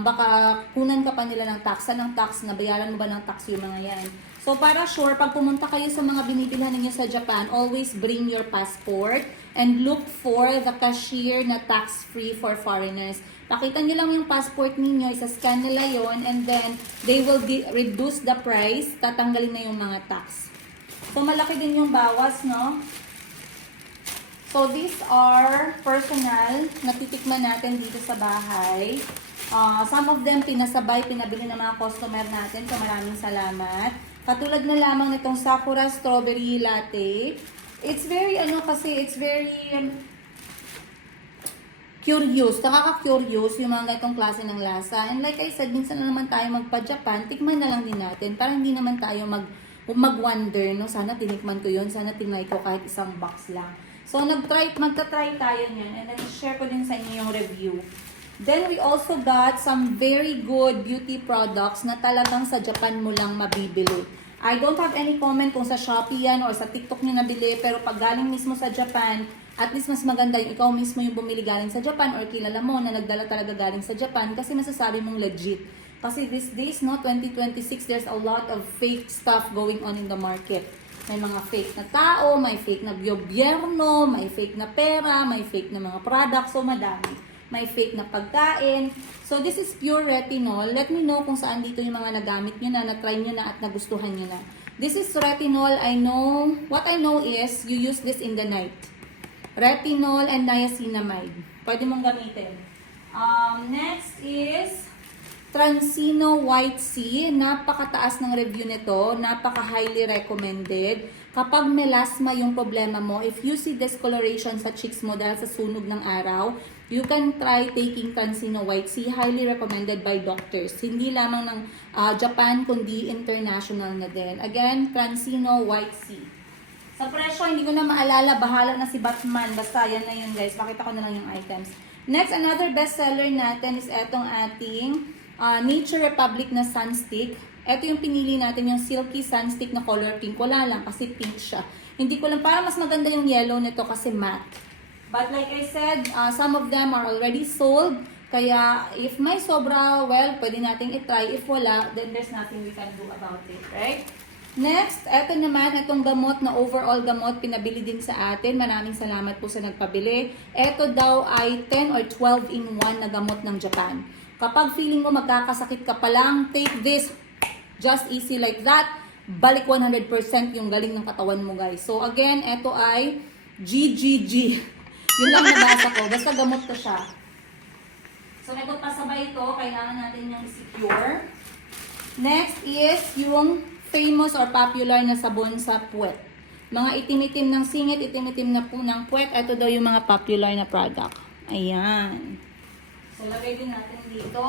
baka kunan ka pa nila ng tax. Saan ang tax? Nabayaran mo ba ng tax yung mga yan? So, para sure, pag pumunta kayo sa mga binibilhan ninyo sa Japan, always bring your passport and look for the cashier na tax-free for foreigners. Pakita nyo lang yung passport ninyo, isa-scan nila yon, and then they will reduce the price, tatanggalin na yung mga tax. So, malaki din yung bawas, no? So, these are personal, natitikman natin dito sa bahay. Some of them pinasabay, pinabili ng mga customer natin, so maraming salamat. Katulad na lamang nitong Sakura Strawberry Latte. It's very, it's very curious. Nakaka-curious yung mga ganitong klase ng lasa. And like I said, minsan na naman tayo magpa-Japan, tikman na lang din natin. Para hindi naman tayo mag-wonder, no? Sana tinikman ko yun, sana tinry ko kahit isang box lang. So, magta-try tayo niyan. And then, share ko din sa inyo yung review. Then, we also got some very good beauty products na talagang sa Japan mo lang mabibili. I don't have any comment kung sa Shopee yan or sa TikTok nyo nabili, pero pag galing mismo sa Japan, at least mas maganda yung ikaw mismo yung bumili galing sa Japan or kilala mo na nagdala talaga galing sa Japan kasi masasabi mong legit. Kasi these days, no, 2026, there's a lot of fake stuff going on in the market. May mga fake na tao, may fake na gobyerno, may fake na pera, may fake na mga products, so madami. May fake na pagkain. So, this is pure retinol. Let me know kung saan dito yung mga nagamit nyo na, na-try nyo na at nagustuhan nyo na. This is retinol. What I know is, you use this in the night. Retinol and niacinamide. Pwede mong gamitin. Next is Transino White Sea. Napakataas ng review nito. Napaka-highly recommended. Kapag melasma yung problema mo, if you see discoloration sa cheeks mo dahil sa sunog ng araw, you can try taking Transino White Sea. Highly recommended by doctors. Hindi lamang ng Japan, kundi international na din. Again, Transino White Sea. Sa presyo, hindi ko na maalala. Bahala na si Batman. Basta yan na yun, guys. Pakita ko na lang yung items. Next, another bestseller natin is etong ating Nature Republic na Sunstick. Ito yung pinili natin, yung Silky Sunstick na color pink. Wala lang, kasi pink siya. Hindi ko lang, para mas maganda yung yellow nito kasi matte. But like I said, some of them are already sold. Kaya, if may sobra, well, pwede nating itry. If wala, then there's nothing we can do about it, right? Next, eto naman, itong gamot na overall gamot, pinabili din sa atin. Maraming salamat po sa nagpabili. Ito daw ay 10 or 12 in 1 na gamot ng Japan. Kapag feeling mo magkakasakit ka pa lang, take this. Just easy like that. Balik 100% yung galing ng katawan mo, guys. So again, ito ay GGG. Yun lang nabasa ko. Basta gamot ko siya. So ito pasabay ito. Kailangan natin yung secure. Next is yung famous or popular na sabon sa puwet. Mga itim-itim ng singit, itim-itim na po ng puwet. Ito daw yung mga popular na product. Ayan. So lagay din natin dito.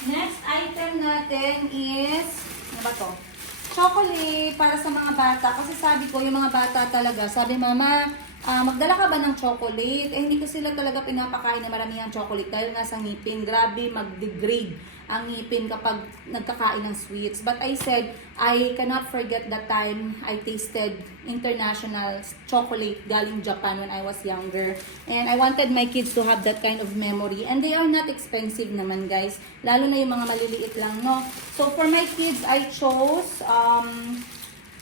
Next item natin is, ano ba to? Chocolate para sa mga bata. Kasi sabi ko, yung mga bata talaga, sabi mama, magdala ka ba ng chocolate? Eh, hindi ko sila talaga pinapakain na maramihang chocolate dahil nga sa ngipin. Grabe, mag-degrade ang ngipin kapag nagkakain ng sweets. But I said, I cannot forget the time I tasted international chocolate galing Japan when I was younger. And I wanted my kids to have that kind of memory. And they are not expensive naman, guys. Lalo na yung mga maliliit lang, no? So, for my kids, I chose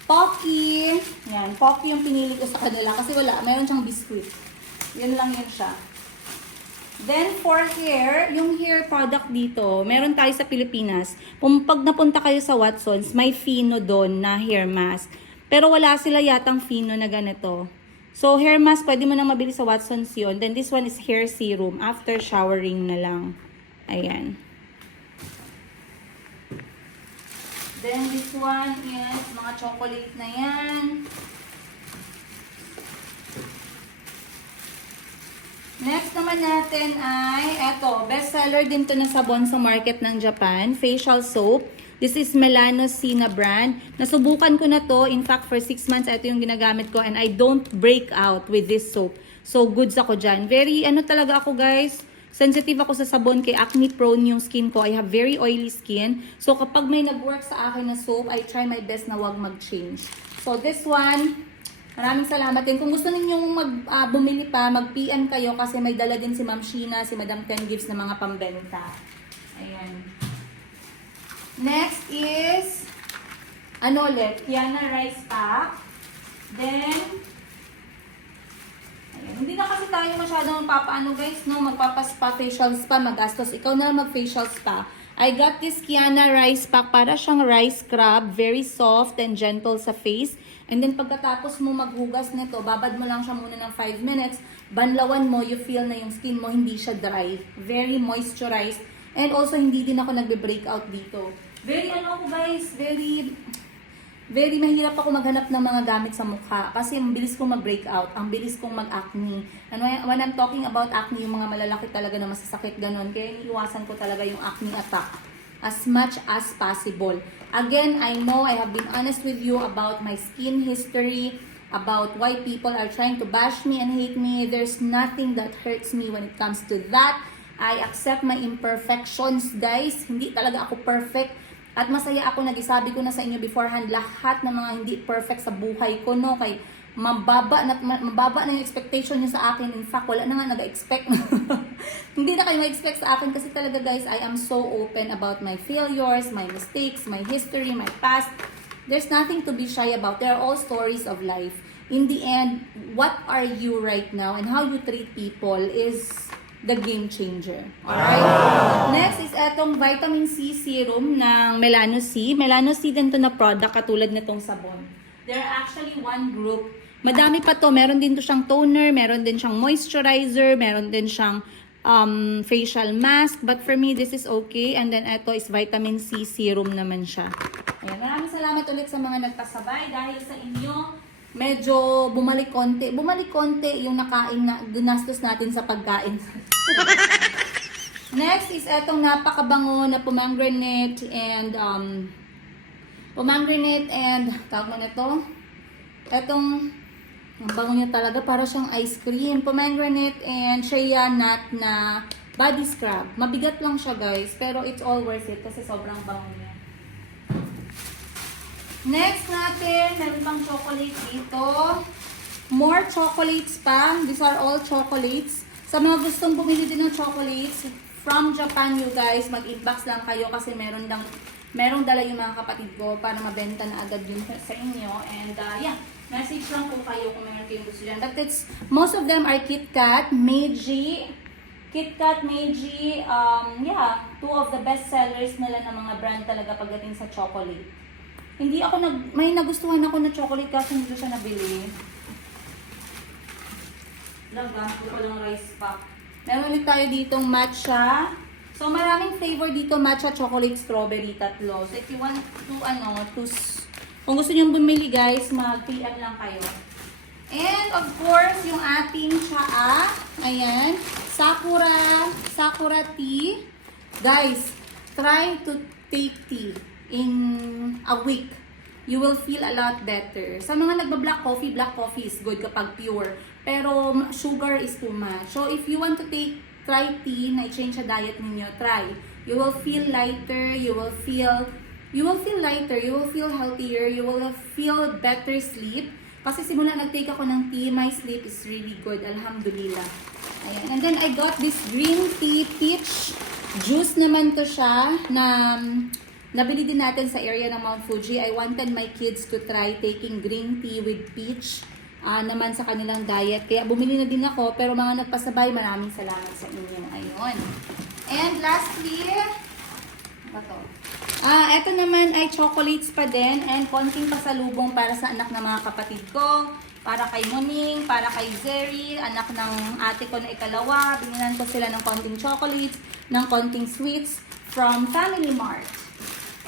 Pocky. Yan, Pocky yung pinili ko sa kanila kasi wala, mayroon siyang biscuit. Yun lang yun siya. Then, for hair, yung hair product dito, meron tayo sa Pilipinas. Pag napunta kayo sa Watsons, may Fino doon na hair mask. Pero wala sila yatang Fino na ganito. So, hair mask, pwede mo nang mabili sa Watsons yun. Then, this one is hair serum. After showering na lang. Ayan. Then, this one is mga chocolate na yan. Next naman natin ay, eto, bestseller din to na sabon sa market ng Japan, facial soap. This is Melanocina brand. Nasubukan ko na to, in fact, for 6 months, ito yung ginagamit ko and I don't break out with this soap. So, goods ako dyan. Very, talaga ako guys, sensitive ako sa sabon, kay acne prone yung skin ko. I have very oily skin. So, kapag may nag-work sa akin na soap, I try my best na wag mag-change. So, this one, maraming salamat din. Kung gusto ninyong bumili pa, mag-PM kayo kasi may dala din si Ma'am Sheena, si Madam Ken Gives na mga pambenta. Ayan. Next is, ulit? Kiana Rice Pack. Then, ayan. Hindi na kasi tayo masyadong guys, no? Magpapaspa, facial spa, magastos. Ikaw na mag-facial spa. I got this Kiana Rice Pack. Para siyang rice scrub. Very soft and gentle sa face. And then pagkatapos mo maghugas nito, babad mo lang siya muna ng 5 minutes. Banlawan mo, you feel na yung skin mo hindi siya dry. Very moisturized. And also, hindi din ako nagbe-breakout dito. Very guys, very mahirap ako maghanap ng mga gamit sa mukha. Kasi ang bilis kong mag-breakout, ang bilis kong mag-acne. And when I'm talking about acne, yung mga malalaki talaga na masasakit ganun. Kaya iniiwasan ko talaga yung acne attack as much as possible. Again, I know I have been honest with you about my skin history, about why people are trying to bash me and hate me. There's nothing that hurts me when it comes to that. I accept my imperfections, guys. Hindi talaga ako perfect. At masaya ako, nag-isabi ko na sa inyo beforehand, lahat ng mga hindi perfect sa buhay ko, no? Kay mababa na yung expectation nyo sa akin. In fact, wala na nga nag-expect. Hindi na kayo ma-expect sa akin kasi talaga guys, I am so open about my failures, my mistakes, my history, my past. There's nothing to be shy about. They're all stories of life. In the end, what are you right now and how you treat people is the game changer. Alright? Next is etong vitamin C serum ng Melano C. Melano C din to na product katulad nitong sabon. They're actually one group. Madami pa to. Meron din to siyang toner, meron din siyang moisturizer, meron din siyang facial mask. But for me, this is okay. And then ito is vitamin C serum naman siya. Ayan. Maraming salamat ulit sa mga nagpasabay dahil sa inyo. Medyo bumalik konti yung nakain na ginastos natin sa pagkain. Next is etong napakabango na pomegranate and tawag mo na to. Etong ang bango niya talaga, para siyang ice cream. Pomegranate and shea nut na body scrub. Mabigat lang siya guys, pero it's all worth it kasi sobrang bango niya. Next natin, meron pang chocolate dito. More chocolates pa. These are all chocolates. Sa mga gustong bumili din ng chocolates from Japan, you guys, mag-inbox lang kayo kasi merong dala yung mga kapatid ko para mabenta na agad yun sa inyo. And yeah, message lang po kayo kung meron kayong gusto dyan. But it's, most of them are KitKat, Meiji. KitKat, Meiji, yeah, two of the best sellers nila ng mga brand talaga pagdating sa chocolate. Hindi ako may nagustuhan ako na chocolate kasi hindi ko siya nabili. Lagamit ko lang rice pack. Meron ulit tayo ditong matcha. So maraming flavor dito, matcha, chocolate, strawberry, tatlo. So if you want to, kung gusto niyo bumili guys, mag-PM lang kayo. And of course, yung ating tsaa. Ayan. Sakura tea. Guys, try to take tea in a week. You will feel a lot better. Sa mga nagba-black coffee is good kapag pure. Pero sugar is too much. So if you want to try tea na i-change sa diet ninyo, try. You will feel lighter, you will feel lighter, you will feel healthier, you will feel better sleep. Kasi simula nag-take ako ng tea, my sleep is really good. Alhamdulillah. Ayan. And then I got this green tea peach juice naman to siya na nabili din natin sa area ng Mount Fuji. I wanted my kids to try taking green tea with peach naman sa kanilang diet. Kaya bumili na din ako, pero mga nagpasabay, maraming salamat sa inyo. Ayun. And lastly, eto naman ay chocolates pa din and konting pasalubong para sa anak ng mga kapatid ko, para kay Muning, para kay Zeri, anak ng ate ko na ikalawa. Binilan ko sila ng konting chocolates, ng konting sweets from Family Mart.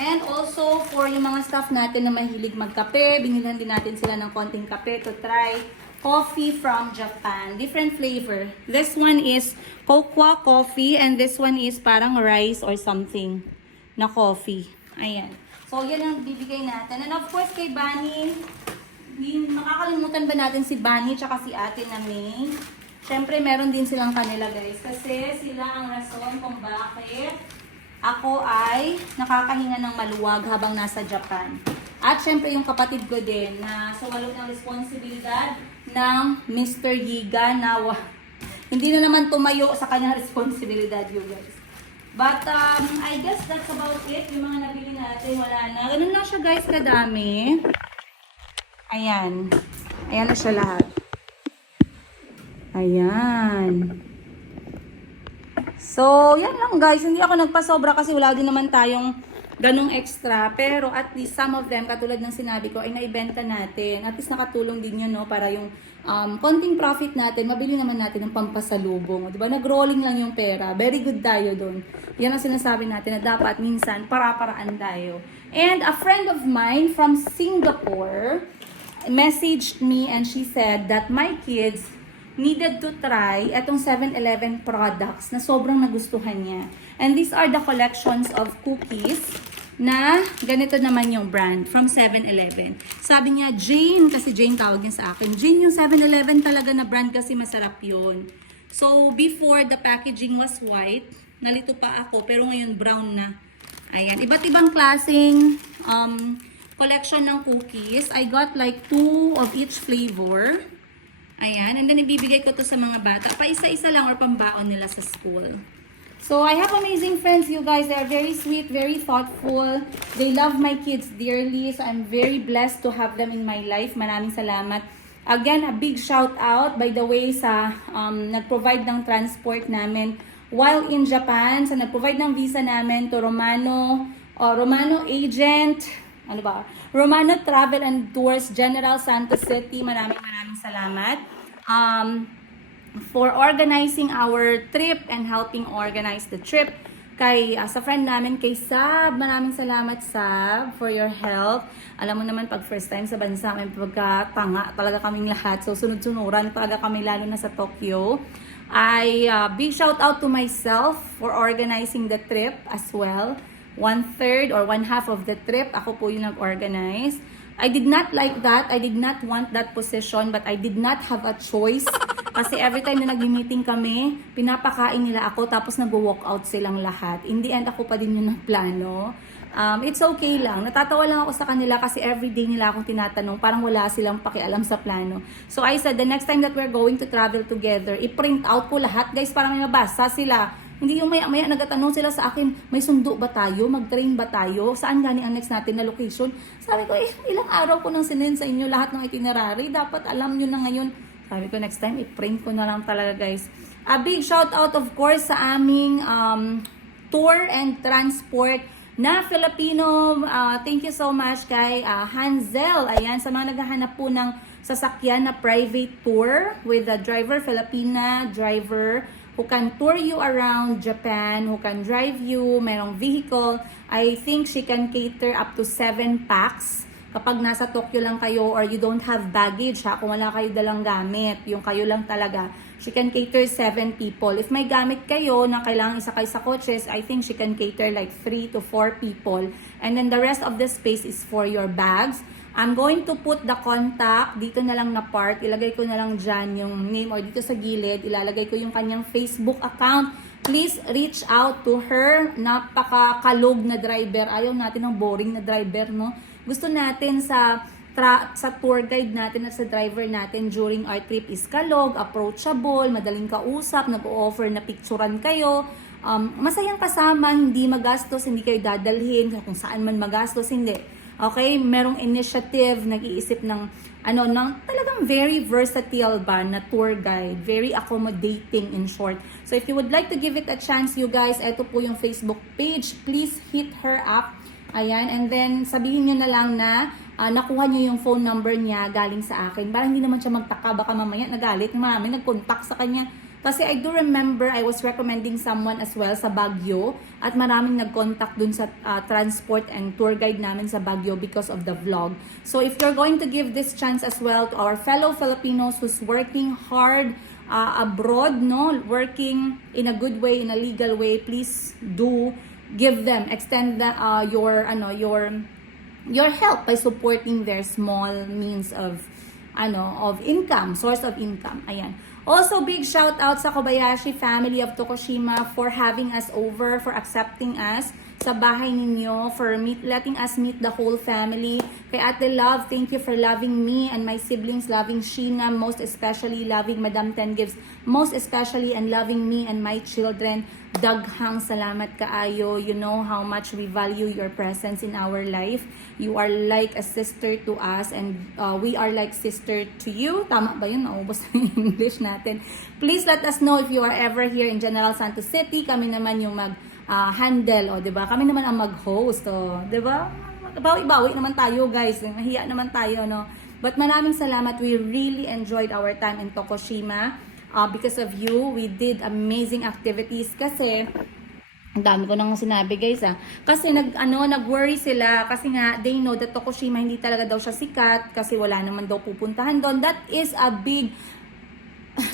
And also, for yung mga staff natin na mahilig magkape, binilan din natin sila ng konting kape to try coffee from Japan. Different flavor. This one is cocoa coffee and this one is parang rice or something na coffee. Ayan. So, yan ang bibigay natin. And of course, kay Bunny, makakalimutan ba natin si Bunny tsaka si ate na May? Siyempre, meron din silang kanila guys. Kasi sila ang rason kung bakit ako ay nakakahinga ng maluwag habang nasa Japan. At syempre yung kapatid ko din na sumalo ng responsibilidad ng Mr. Yiga na hindi na naman tumayo sa kanyang responsibilidad, you guys. But I guess that's about it. Yung mga nabili natin, wala na. Ganun lang siya guys, kadami. Ayan. Ayan na siya lahat. Ayan. So, yan lang guys. Hindi ako nagpasobra kasi wala din naman tayong ganong extra. Pero at least some of them, katulad ng sinabi ko, ay naibenta natin. At least nakatulong din yun, no? Para yung konting profit natin, mabili naman natin ng pampasalubong. Diba? Nag-rolling lang yung pera. Very good tayo dun. Yan ang sinasabi natin na dapat minsan para-paraan tayo. And a friend of mine from Singapore messaged me and she said that my kids needed to try etong 7-Eleven products na sobrang nagustuhan niya. And these are the collections of cookies na ganito naman yung brand from 7-Eleven. Sabi niya, Jane, kasi Jane tawag niya sa akin, Jane, yung 7-Eleven talaga na brand kasi masarap yun. So, before the packaging was white, nalito pa ako, pero ngayon brown na. Ayan, iba't ibang klaseng collection ng cookies. I got like 2 of each flavor. Ayan, and then ibibigay ko to sa mga bata. Pa-isa-isa lang or pambaon nila sa school. So, I have amazing friends, you guys. They are very sweet, very thoughtful. They love my kids dearly. So, I'm very blessed to have them in my life. Maraming salamat. Again, a big shout out by the way sa nag-provide ng transport namin while in Japan, sa nag-provide ng visa namin to Romano Agent, ano ba? Romano Travel and Tours, General Santos City. Maraming salamat. For organizing our trip and helping organize the trip. Kay sa friend namin, kay Sab, maraming salamat Sab for your help. Alam mo naman pag first time sa bansa, may pagkatanga talaga kaming lahat. So sunod-sunuran talaga kami lalo na sa Tokyo. Big shout out to myself for organizing the trip as well. 1/3 or 1/2 of the trip, ako po yung nag-organize. I did not like that. I did not want that position, but I did not have a choice. Kasi every time na nag-meeting kami, pinapakain nila ako, tapos nag-walk out silang lahat. In the end, ako pa din yung nagplano. It's okay lang. Natatawa lang ako sa kanila kasi everyday nila akong tinatanong, parang wala silang pakialam sa plano. So I said, the next time that we're going to travel together, i-print out ko lahat, guys, para may mabasa sila. Hindi yung maya-maya nagatanong sila sa akin, may sundo ba tayo? Mag-train ba tayo? Saan gani ang next natin na location? Sabi ko, ilang araw ko nang sinend sa inyo lahat ng itinerary. Dapat alam nyo na ngayon. Sabi ko, next time, i-print ko na lang talaga, guys. A big shout out, of course, sa aming tour and transport na Filipino. Thank you so much kay Hansel. Ayan, sa mga naghahanap po ng sasakyan na private tour with a driver, Filipina driver, who can tour you around Japan, who can drive you, merong vehicle. I think she can cater up to 7 packs. Kapag nasa Tokyo lang kayo or you don't have baggage, kung wala kayo dalang gamit, yung kayo lang talaga, she can cater 7 people. If may gamit kayo na kailangan isakay sa coaches, I think she can cater like 3 to 4 people. And then the rest of the space is for your bags. I'm going to put the contact dito na lang na part. Ilagay ko na lang dyan yung name or dito sa gilid. Ilalagay ko yung kanyang Facebook account. Please reach out to her. Napakakalog na driver. Ayaw natin ng boring na driver, no? Gusto natin sa tour guide natin at sa driver natin during our trip is kalog, approachable, madaling kausap, nag-o-offer na picturean kayo. Masayang kasama, hindi magastos, hindi kayo dadalhin kung saan man magastos, hindi. Okay, merong initiative, nag-iisip ng talagang very versatile ba na tour guide, very accommodating in short. So if you would like to give it a chance, you guys, eto po yung Facebook page, please hit her up. Ayan, and then sabihin nyo na lang na nakuha nyo yung phone number niya galing sa akin. Para hindi naman siya magtaka, baka mamaya nagalit, marami nag-contact sa kanya. Kasi I do remember I was recommending someone as well sa Baguio at maraming nag-contact dun sa transport and tour guide namin sa Baguio because of the vlog. So if you're going to give this chance as well to our fellow Filipinos who's working hard abroad, no, working in a good way, in a legal way, please do give them, extend your help by supporting their small means of income, source of income. Ayan. Also, big shout out sa Kobayashi family of Tokushima for having us over, for accepting us sa bahay ninyo, for letting us meet the whole family. Kay Ate Love, thank you for loving me and my siblings, loving Sheena, most especially loving Madam Ten Gives, most especially and loving me and my children. Daghang salamat kaayo. You know how much we value your presence in our life. You are like a sister to us and we are like sister to you. Tama ba yun? Naubos na yung English natin. Please let us know if you are ever here in General Santos City. Kami naman yung handle, o 'di ba? Kami naman ang mag-host, o 'di ba? Bawi-bawi naman tayo, guys. Mahiya naman tayo, no. But maraming salamat. We really enjoyed our time in Tokushima. Because of you, we did amazing activities kasi ang dami ko nang sinabi, guys, kasi nag-worry sila kasi nga they know that Tokushima hindi talaga daw siya sikat kasi wala naman daw pupuntahan doon. That is a big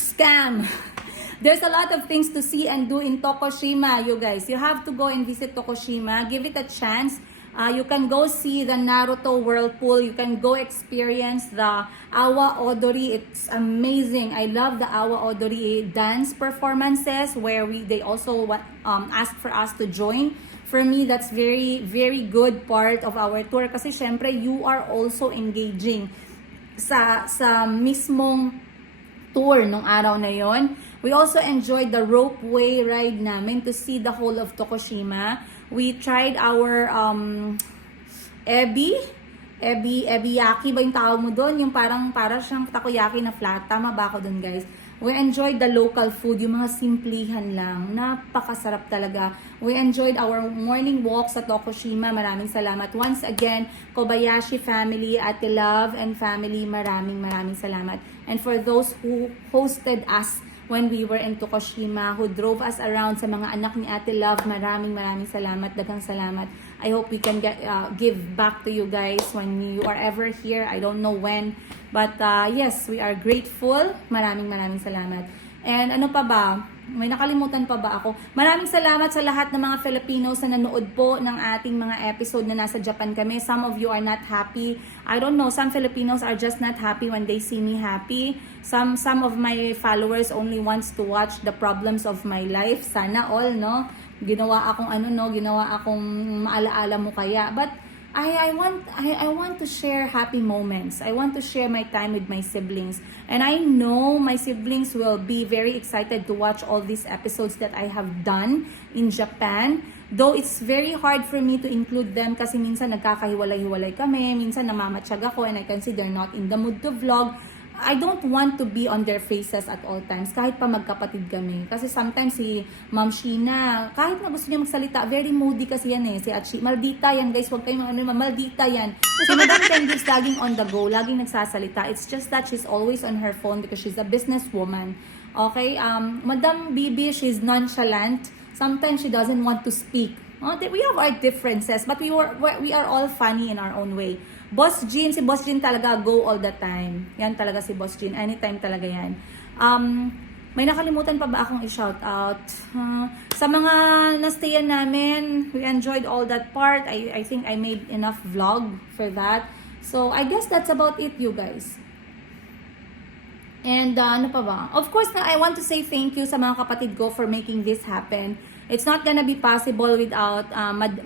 scam. There's a lot of things to see and do in Tokushima, you guys. You have to go and visit Tokushima. Give it a chance. You can go see the Naruto whirlpool. You can go experience the Awa Odori. It's amazing. I love the Awa Odori dance performances where they also ask for us to join. For me, that's very, very good part of our tour kasi syempre you are also engaging sa mismong tour nung araw na yon. We also enjoyed the ropeway ride namin to see the whole of Tokushima. We tried our Ebi ebiyaki ba yung tawag mo doon? Yung parang siyang takoyaki na flat. Tama ba ako doon, guys? We enjoyed the local food, yung mga simplihan lang. Napakasarap talaga. We enjoyed our morning walk sa Tokushima. Maraming salamat. Once again, Kobayashi family, Ate Love and family, maraming salamat. And for those who hosted us when we were in Tokushima, who drove us around sa mga anak ni Ate Love, maraming salamat. Daghang salamat. I hope we can give back to you guys when you are ever here. I don't know when. But yes, we are grateful. Maraming salamat. And ano pa ba? May nakalimutan pa ba ako? Maraming salamat sa lahat ng mga Filipinos na nanood po ng ating mga episode na nasa Japan kami. Some of you are not happy. I don't know, some Filipinos are just not happy when they see me happy. Some of my followers only wants to watch the problems of my life. Sana all, no? Ginawa akong maalaala mo kaya. But I want to share happy moments. I want to share my time with my siblings. And I know my siblings will be very excited to watch all these episodes that I have done in Japan. Though it's very hard for me to include them kasi minsan nagkakahiwalay-hiwalay kami, minsan namamatsyag ako and I can see they're not in the mood to vlog. I don't want to be on their faces at all times, kahit pa magkapatid kami. Kasi sometimes si Ma'am Sheena, kahit na gusto niya magsalita, very moody kasi yan eh. Si Achi, maldita yan guys, huwag kayong maldita yan. Si Madam Tenggis laging on the go, laging nagsasalita. It's just that she's always on her phone because she's a businesswoman. Okay, Madam Bibi, she's nonchalant. Sometimes she doesn't want to speak. We have our differences, but we are all funny in our own way. Boss Jean, si Boss Jean talaga go all the time. Yan talaga si Boss Jean. Anytime talaga yan. May nakalimutan pa ba akong i-shout out? Sa mga nastayan namin, we enjoyed all that part. I think I made enough vlog for that. So, I guess that's about it, you guys. And ano pa ba? Of course, I want to say thank you sa mga kapatid ko for making this happen. It's not gonna be possible without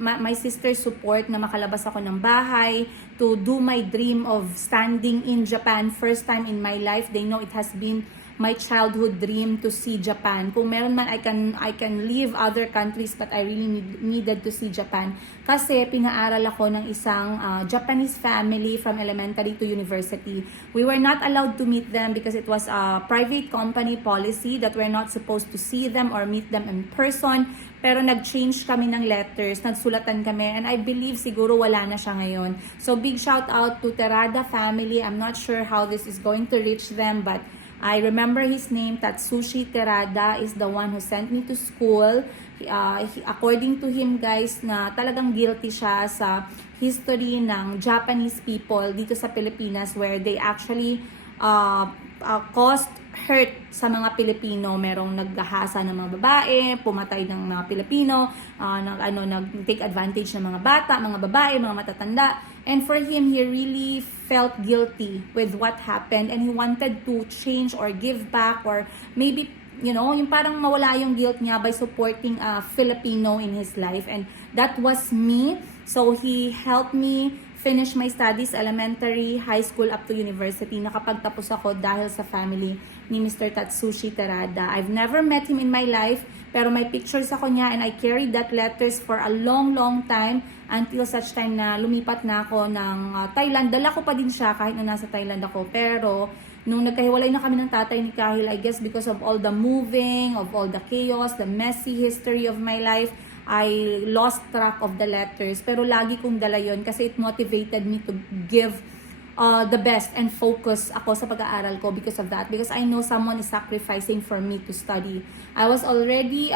my sister's support na makalabas ako ng bahay to do my dream of standing in Japan. First time in my life. They know it has been my childhood dream to see Japan. Kung meron man, I can leave other countries but I really needed to see Japan. Kasi pinaaral ako ng isang Japanese family from elementary to university. We were not allowed to meet them because it was a private company policy that we're not supposed to see them or meet them in person. Pero nag-change kami ng letters, nagsulatan kami, and I believe siguro wala na siya ngayon. So big shout out to Terada family. I'm not sure how this is going to reach them, but I remember his name, Tatsushi Terada is the one who sent me to school. According to him guys, na talagang guilty siya sa history ng Japanese people dito sa Pilipinas where they actually caused hurt sa mga Pilipino. Merong naghahasa ng mga babae, pumatay ng mga Pilipino, nag-take advantage ng mga bata, mga babae, mga matatanda. And for him, he really felt guilty with what happened and he wanted to change or give back or maybe, you know, yung parang mawala yung guilt niya by supporting a Filipino in his life. And that was me. So he helped me finish my studies, elementary, high school, up to university. Nakapagtapos ako dahil sa family ni Mr. Tatsushi Terada. I've never met him in my life, pero may pictures ako niya and I carried that letters for a long time until such time na lumipat na ako ng Thailand. Dala ko pa din siya kahit na nasa Thailand ako. Pero nung nagkahiwalay na kami ng tatay ni Kahil, I guess because of all the moving, of all the chaos, the messy history of my life, I lost track of the letters. Pero lagi kong dala yun kasi it motivated me to give the best and focus ako sa pag-aaral ko because of that. Because I know someone is sacrificing for me to study. I was already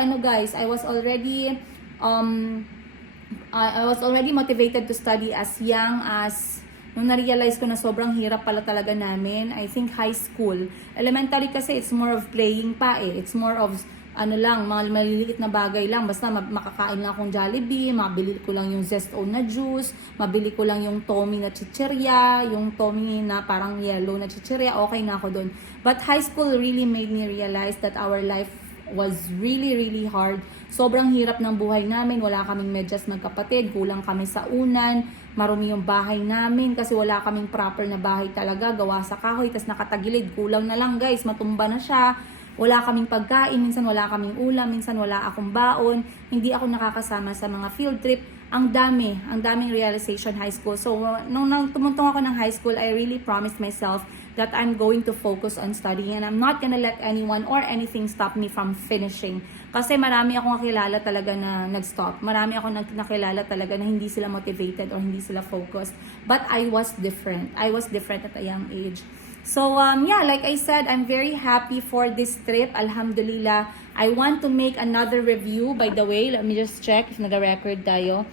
motivated to study as young as nung na-realize ko na sobrang hirap pala talaga namin. I think high school. Elementary kasi it's more of playing pa eh. It's more of mga maliliit na bagay lang. Basta makakain lang akong Jollibee, mabili ko lang yung Zesto na juice, mabili ko lang yung Tommy na chichirya, yung Tommy na parang yellow na chichirya, okay na ako dun. But high school really made me realize that our life was really hard. Sobrang hirap ng buhay namin, wala kaming medyas magkapatid, kulang kami sa unan, marumi yung bahay namin kasi wala kaming proper na bahay talaga, gawa sa kahoy, tas nakatagilid, kulang na lang guys, matumba na siya. Wala kaming pagkain, minsan wala kaming ulam, minsan wala akong baon, hindi ako nakakasama sa mga field trip. ang daming realization high school. So, nung tumuntong ako ng high school, I really promised myself that I'm going to focus on studying and I'm not gonna let anyone or anything stop me from finishing. Kasi marami akong nakilala talaga na nag-stop. Marami akong nakilala talaga na hindi sila motivated or hindi sila focused. But I was different. I was different at a young age. So, yeah, like I said, I'm very happy for this trip. Alhamdulillah. I want to make another review. By the way, let me just check if nag-record tayo.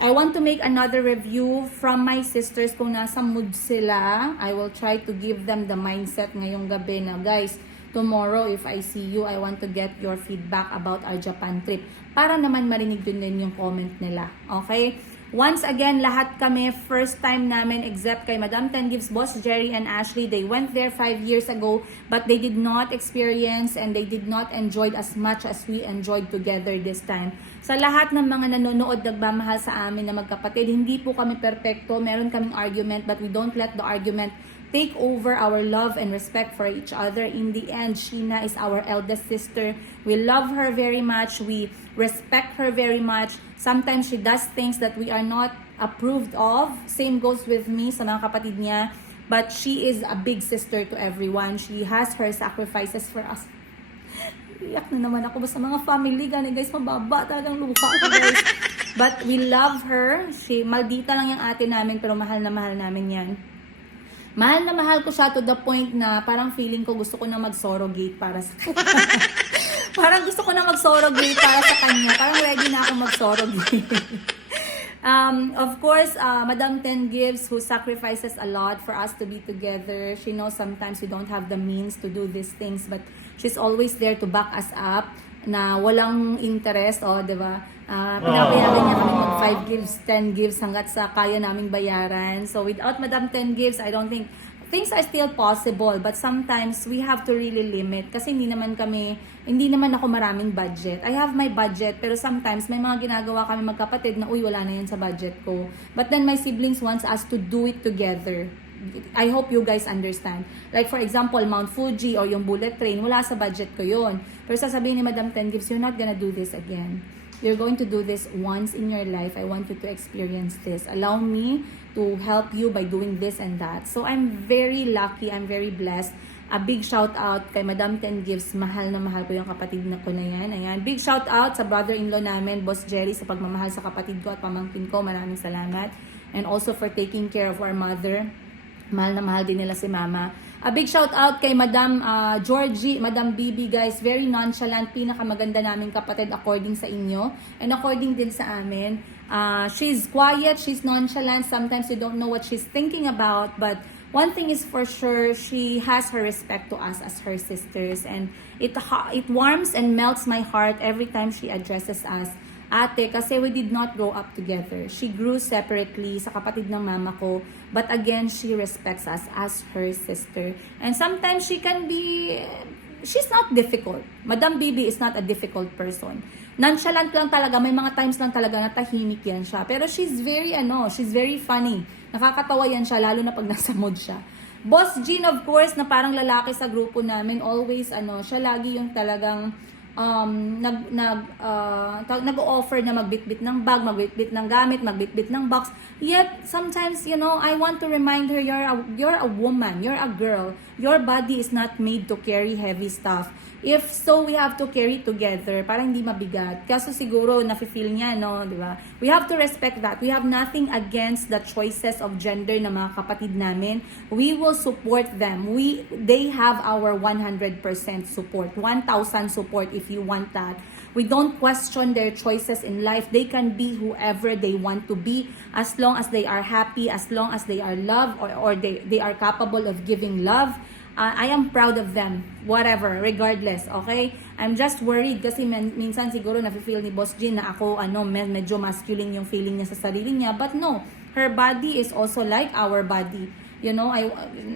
I want to make another review from my sisters kung nasa mood sila. I will try to give them the mindset ngayong gabi na, guys, tomorrow if I see you, I want to get your feedback about our Japan trip. Para naman marinig din yung comment nila. Okay? Once again, lahat kami, first time namin except kay Madam Ten Gives, Boss Jerry and Ashley. They went there 5 years ago but they did not experience and they did not enjoy as much as we enjoyed together this time. Sa lahat ng mga nanonood, nagmamahal sa amin na magkapatid, hindi po kami perpekto. Meron kaming argument but we don't let the argument take over our love and respect for each other. In the end, Sheena is our eldest sister. We love her very much. We respect her very much. Sometimes she does things that we are not approved of. Same goes with me sa mga kapatid niya. But she is a big sister to everyone. She has her sacrifices for us. Iyak na naman ako sa mga family. Gani guys, mababa talagang luha ako guys. But we love her. Maldita lang yung ate namin pero mahal na mahal namin yan. Mahal na mahal ko siya to the point na parang feeling ko gusto ko na mag-surrogate para sa kanya. Parang gusto ko na mag-surrogate para sa kanya. Parang ready na ako mag-surrogate. Of course, Madam Ten Gives, who sacrifices a lot for us to be together. She knows sometimes we don't have the means to do these things, but she's always there to back us up na walang interest, di ba? Pinapayagan niya kami mag 5 gives, 10 gives hanggat sa kaya naming bayaran. So without Madam Ten Gives, I don't think things are still possible, but sometimes we have to really limit kasi hindi naman ako maraming budget. I have my budget pero sometimes may mga ginagawa kami magkapatid na wala na yan sa budget ko. But then my siblings wants us to do it together. I hope you guys understand. Like for example, Mount Fuji or yung bullet train, wala sa budget ko yun. Pero sasabihin ni Madam Ten Gives, you're not gonna do this again. You're going to do this once in your life. I want you to experience this. Allow me to help you by doing this and that. So I'm very lucky. I'm very blessed. A big shout out kay Madam Ten Gives. Mahal na mahal ko yung kapatid ko na yan. Ayan. Big shout out sa brother-in-law namin, Boss Jerry, sa pagmamahal sa kapatid ko at pamangkin ko. Maraming salamat. And also for taking care of our mother. Mahal na mahal din nila si Mama. A big shout out kay Madam Georgie, Madam Bibi, guys. Very nonchalant, pinakamaganda naming kapatid according sa inyo and according din sa amin. She's quiet, she's nonchalant. Sometimes you don't know what she's thinking about, but one thing is for sure, she has her respect to us as her sisters, and it warms and melts my heart every time she addresses us. Ate, kasi we did not grow up together. She grew separately sa kapatid ng mama ko. But again, she respects us as her sister. And sometimes she's not difficult. Madam Bibi is not a difficult person. Nonchalant lang talaga. May mga times lang talaga na tahimik yan siya. Pero she's very funny. Nakakatawa yan siya, lalo na pag nasa mood siya. Boss Jean, of course, na parang lalaki sa grupo namin, always, siya lagi yung talagang nag-offer na magbitbit ng bag, magbitbit ng gamit, magbitbit ng box. Yet sometimes, I want to remind her, you're a woman, you're a girl. Your body is not made to carry heavy stuff. If so, we have to carry together para hindi mabigat. Kaso siguro nafe-feel niya, no, di ba? We have to respect that. We have nothing against the choices of gender na mga kapatid namin. We will support them. They have our 100% support. 1,000 support if you want that. We don't question their choices in life. They can be whoever they want to be as long as they are happy, as long as they are loved or they are capable of giving love. I am proud of them, whatever, regardless, okay? I'm just worried kasi minsan siguro nafe-feel ni Boss Jean na ako, medyo masculine yung feeling niya sa sarili niya. But no, her body is also like our body.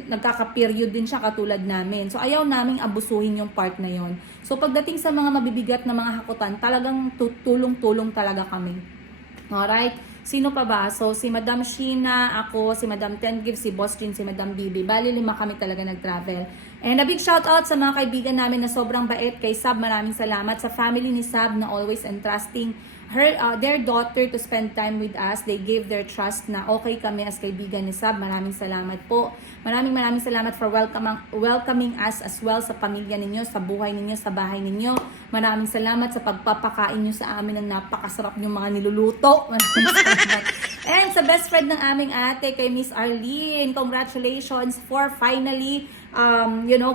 Nagkaka-period din siya katulad namin. So, ayaw naming abusuhin yung part na yon. So, pagdating sa mga mabibigat na mga hakutan, talagang tulong-tulong talaga kami. Alright? Sino pa ba? So, si Madam Sheena, ako, si Madam Ten Gives, si Boss Jean, si Madam Bibi. Bali, 5 kami talaga nag-travel. And a big shout out sa mga kaibigan namin na sobrang bait. Kay Sab, maraming salamat. Sa family ni Sab na always entrusting their daughter to spend time with us. They gave their trust na okay kami as kaibigan ni Sab. Maraming salamat po. Maraming salamat for welcoming us as well sa pamilya ninyo, sa buhay ninyo, sa bahay ninyo. Maraming salamat sa pagpapakain nyo sa amin ng napakasarap yung mga niluluto. Maraming salamat. And sa best friend ng aming ate, kay Miss Arlene, congratulations for finally,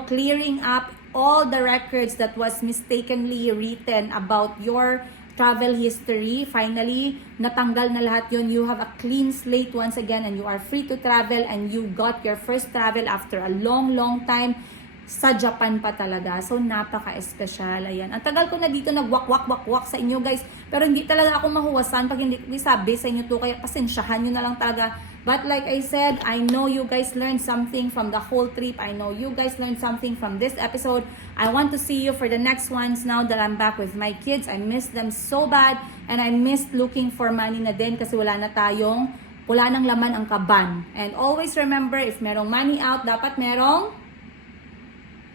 clearing up all the records that was mistakenly written about your travel history. Finally, natanggal na lahat yun. You have a clean slate once again and you are free to travel and you got your first travel after a long time sa Japan pa talaga. So, napaka-espesyal. Ayan. Ang tagal ko na dito nagwak-wak sa inyo guys. Pero hindi talaga ako mahuwasan pag hindi ko sabi sa inyo to. Kaya pasensyahan nyo na lang talaga. But like I said, I know you guys learned something from the whole trip. I know you guys learned something from this episode. I want to see you for the next ones now that I'm back with my kids. I miss them so bad. And I missed looking for money na din kasi wala nang laman ang kaban. And always remember, if merong money out, dapat merong...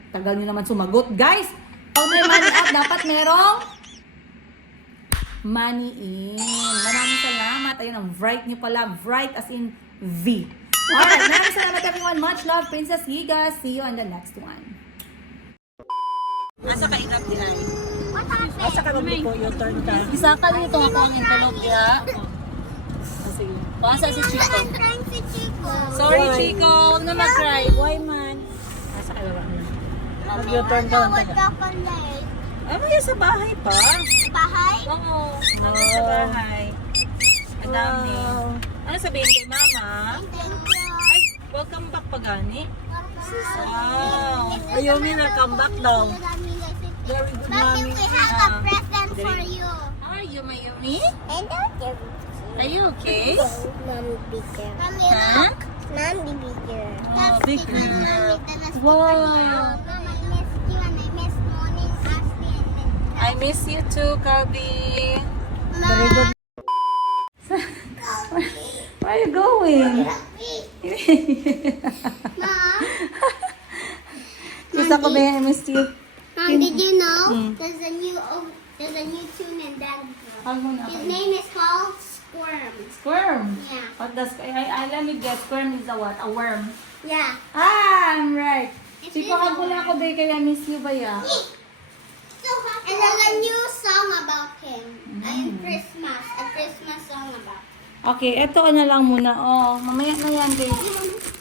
Tagal nyo naman sumagot, guys! Pag may money out, dapat merong... money in. Maraming salamat. Ayun, ang bright nyo pala. Bright as in V. Alright, maraming salamat everyone. Much love, Princess Higa. See you on the next one. Asa ka inap din ay? What happened? Asa ka mag po yung turn ka? Isa ka nito ako ang envelope diha. Sige. Pasa si Chico. I'm trying to Chico. Sorry Chico, huwag na mag-cry. Why man? Asa ka baba na? Mag-turn ka lang taga. Ano yun sa bahay pa? Bahay? Oo. Ano sa bahay? Ang dami. Ano sabihin kay mama? Thank you. Ay, welcome back pa gani. Wow. Ayaw may welcome back daw. Very good, Mommy, mommy. we have a present for you. Are you Mayumi? I don't give Are you okay? Mommy bigger. Mommy, Huh? Mommy bigger. Oh, big girl. Wow. Wow. Mom, I missed you and I missed morning Ashley and then I miss you too, Kalbi. Very good. Where are you going? Mom, Gusto ko ba I miss you? Mom, did you know there's a new tune and then Hug mo na his ako. name is called Squirm. Squirm. Yeah. What does let me guess. Squirm is a what? A worm. Yeah. Ah, I'm right. It Chico, is a hug mo na ako, babe, kaya miss you ba ya? And there's a new song about him. Christmas. A Christmas song about him. Okay, eto na lang muna. Oh, mamaya na yan, babe.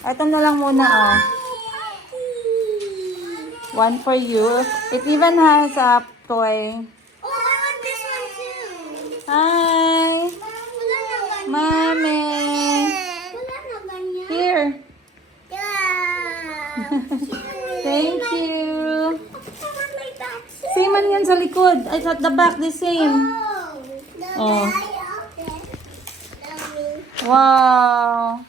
Eto na lang muna, oh. One for you. It even has a toy. Oh, I want this one too. Hi, Wala na ganyan. Mommy. Wala na ganyan. Here. Yeah. Thank you. Someone like that. Same man yan sa likod. I thought the back the same. Oh. The Oh. guy out there. Dummy. Wow.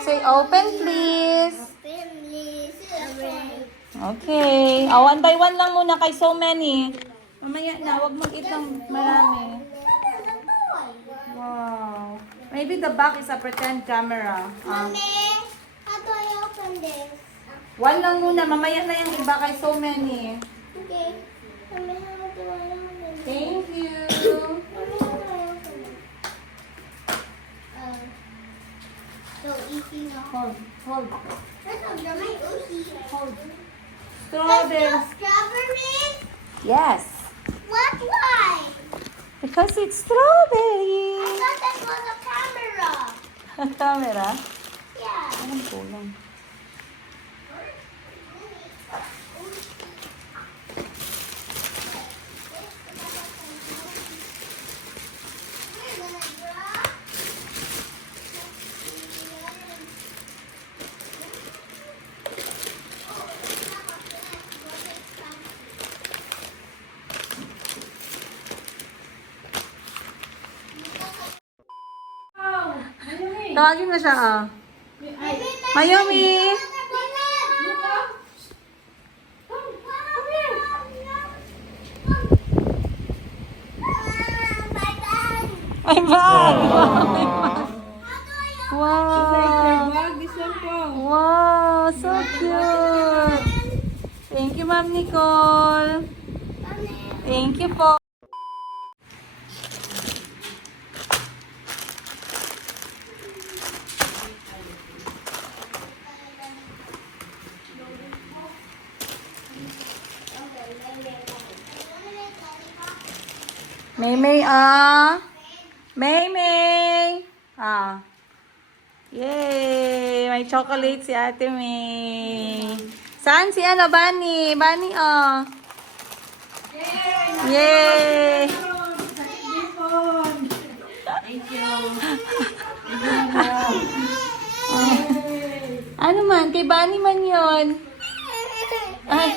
Say open, please. Please. Okay. Oh, one by one lang muna kay so many. Mamaya na, wag mag-eat ng marami. Wow. Maybe the back is a pretend camera. Mommy, how do I open this? One lang muna. Mamaya na yung iba kay so many. Okay. Mommy, how do I open this? Thank you. Mommy, how do I open it? So easy na. Hold. Hold. That's a my Uzi. Hold. There's Strawberry. no strawberries? Yes. What? Why? Because it's I strawberry. thought that was a camera. Camera? Yeah. Anong kulang? Tawagin mo siya, ah. Mayumi! My bag! Wow! Wow! So cute! Thank you, Ma'am Nicole! Thank you po! Maymay, ah. Maymay. Ah. Yay! May chocolate si Ate May. Saan si ano, Bunny? Bunny, oh. Yay! Ano man? Kay Bunny man yun. Ay.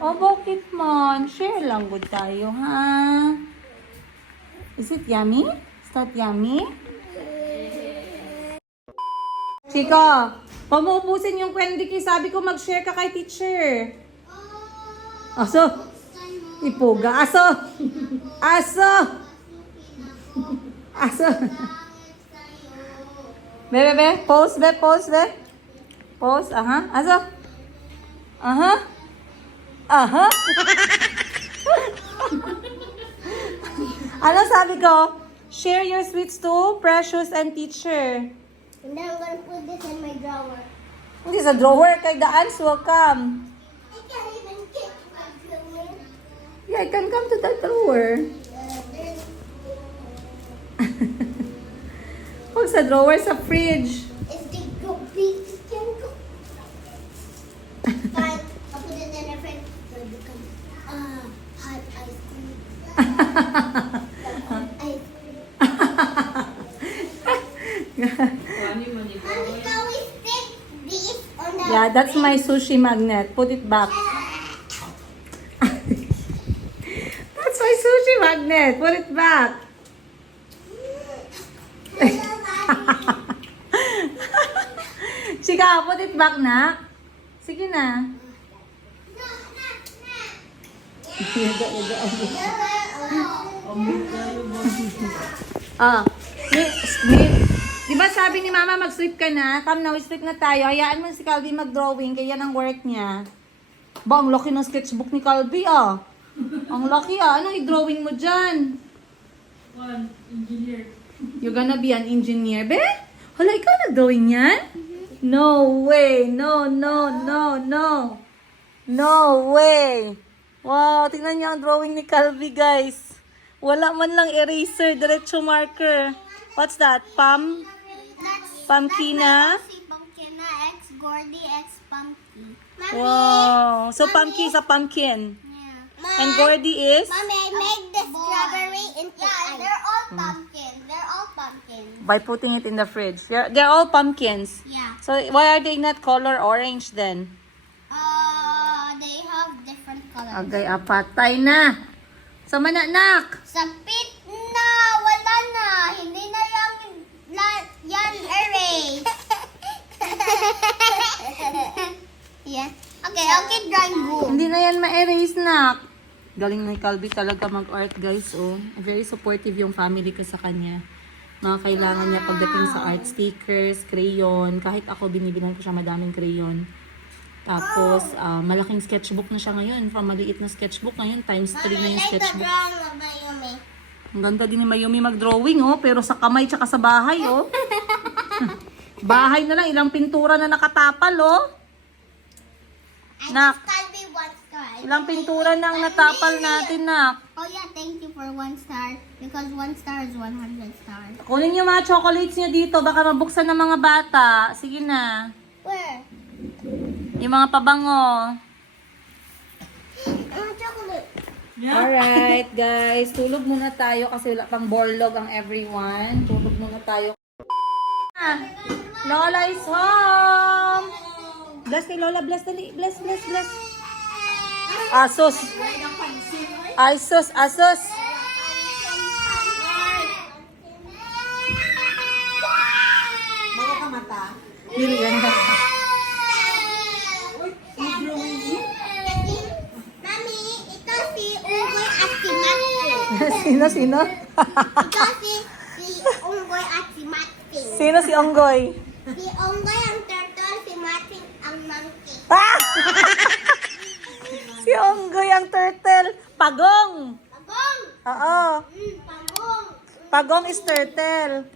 Oh, bakit man? Share lang good tayo, ha? Is it yummy? Is that yummy? Chico, pag maubusin yung candy kay, sabi ko mag-share ka kay teacher. Aso. Ipuga. Aso. Aso. Aso. Be. Pose, be. Pose, be. Pose. Aha. Aso. Aha. Aha. Ano sabi ko? Share your sweets to Precious and teacher. And then I'm gonna put this in my drawer. Hindi sa drawer. Kay the ants will come. I can't even get my drawer. Yeah, I can come to that drawer. Huwag sa drawer, sa fridge. It's the go big can go. Fine, I'll put it in the fridge. So it becomes hot ice cream. Hot ice cream. Mommy, can we stick this on the Yeah, that's my sushi magnet. Put it back. That's my sushi magnet. Put it back. Chika, put it back na. Sige na. Ah, di ba sabi ni Mama mag-sweep ka na? Come na, sweep na tayo. Hayaan mo si Calvi mag-drawing, kaya yan ang work niya. Ba, ang laki ng sketchbook ni Calvi ah. Ang laki ah. Anong i-drawing mo dyan? Engineer. You're gonna be an engineer, be? Hala, ikaw nag-drawing yan? No way! No. No way! Wow, tingnan niyo ang drawing ni Calvi, guys. Wala man lang eraser, diretso marker. What's that? Pumpkina? Si Pumpkina X Gordy X Pumpkin. Wow. So, pumpkin is a pumpkin. Yeah. And Gordy is? Mommy, I made the strawberry into ice. They're all pumpkin. They're all pumpkin. By putting it in the fridge. They're all pumpkins. Yeah. So, why are they not color orange then? They have different colors. Agay, patay na. Sa mananak. Sa pit na, wala na. Hindi na yan erase. Yeah. Okay, I'll keep drawing boom. Hindi na yan ma-erase na. Galing ni Calvi talaga mag-art, guys. Oh. Very supportive yung family ko sa kanya. Mga kailangan niya pagdating sa art, stickers, crayon. Kahit ako, binibilan ko siya madaming crayon. Tapos, malaking sketchbook na siya ngayon. From maliit na sketchbook ngayon, times 3 na yung sketchbook. drawing of Mayumi. Ang ganda din ni Mayumi mag-drawing, oh. Pero sa kamay tsaka sa bahay, oh. Bahay na lang, ilang pintura na nakatapal, oh. Nak, Calvi 1 star. ilang pintura nang natapal natin, nak. Oh yeah, thank you for 1 star. Because 1 star is 100 stars. Kunin yung mga chocolates niyo dito, baka mabuksan ng mga bata. Sige na. Where? Yung mga pabango. Chocolate. Alright, guys. Tulog muna tayo kasi wala pang borlog ang everyone. Tulog muna tayo. Lola is home! Bless kay Lola. Bless dali. Bless. Asos. Asos. Bago ka mata. Dili yan. Mami, ito si Unggoy at si Matty. Sino? Ito si Unggoy at si Matty. Sino si Onggoy? Si Unggoy ang turtle, si Matty ang monkey. Ah! Si Onggoy ang turtle. Pagong! Pagong! Oo. Pagong! Pagong is turtle.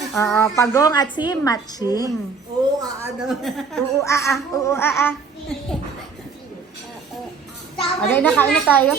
Oo, Pagong at si Matching. Oo, ano. Oo, ah. Okay, nakain na tayo.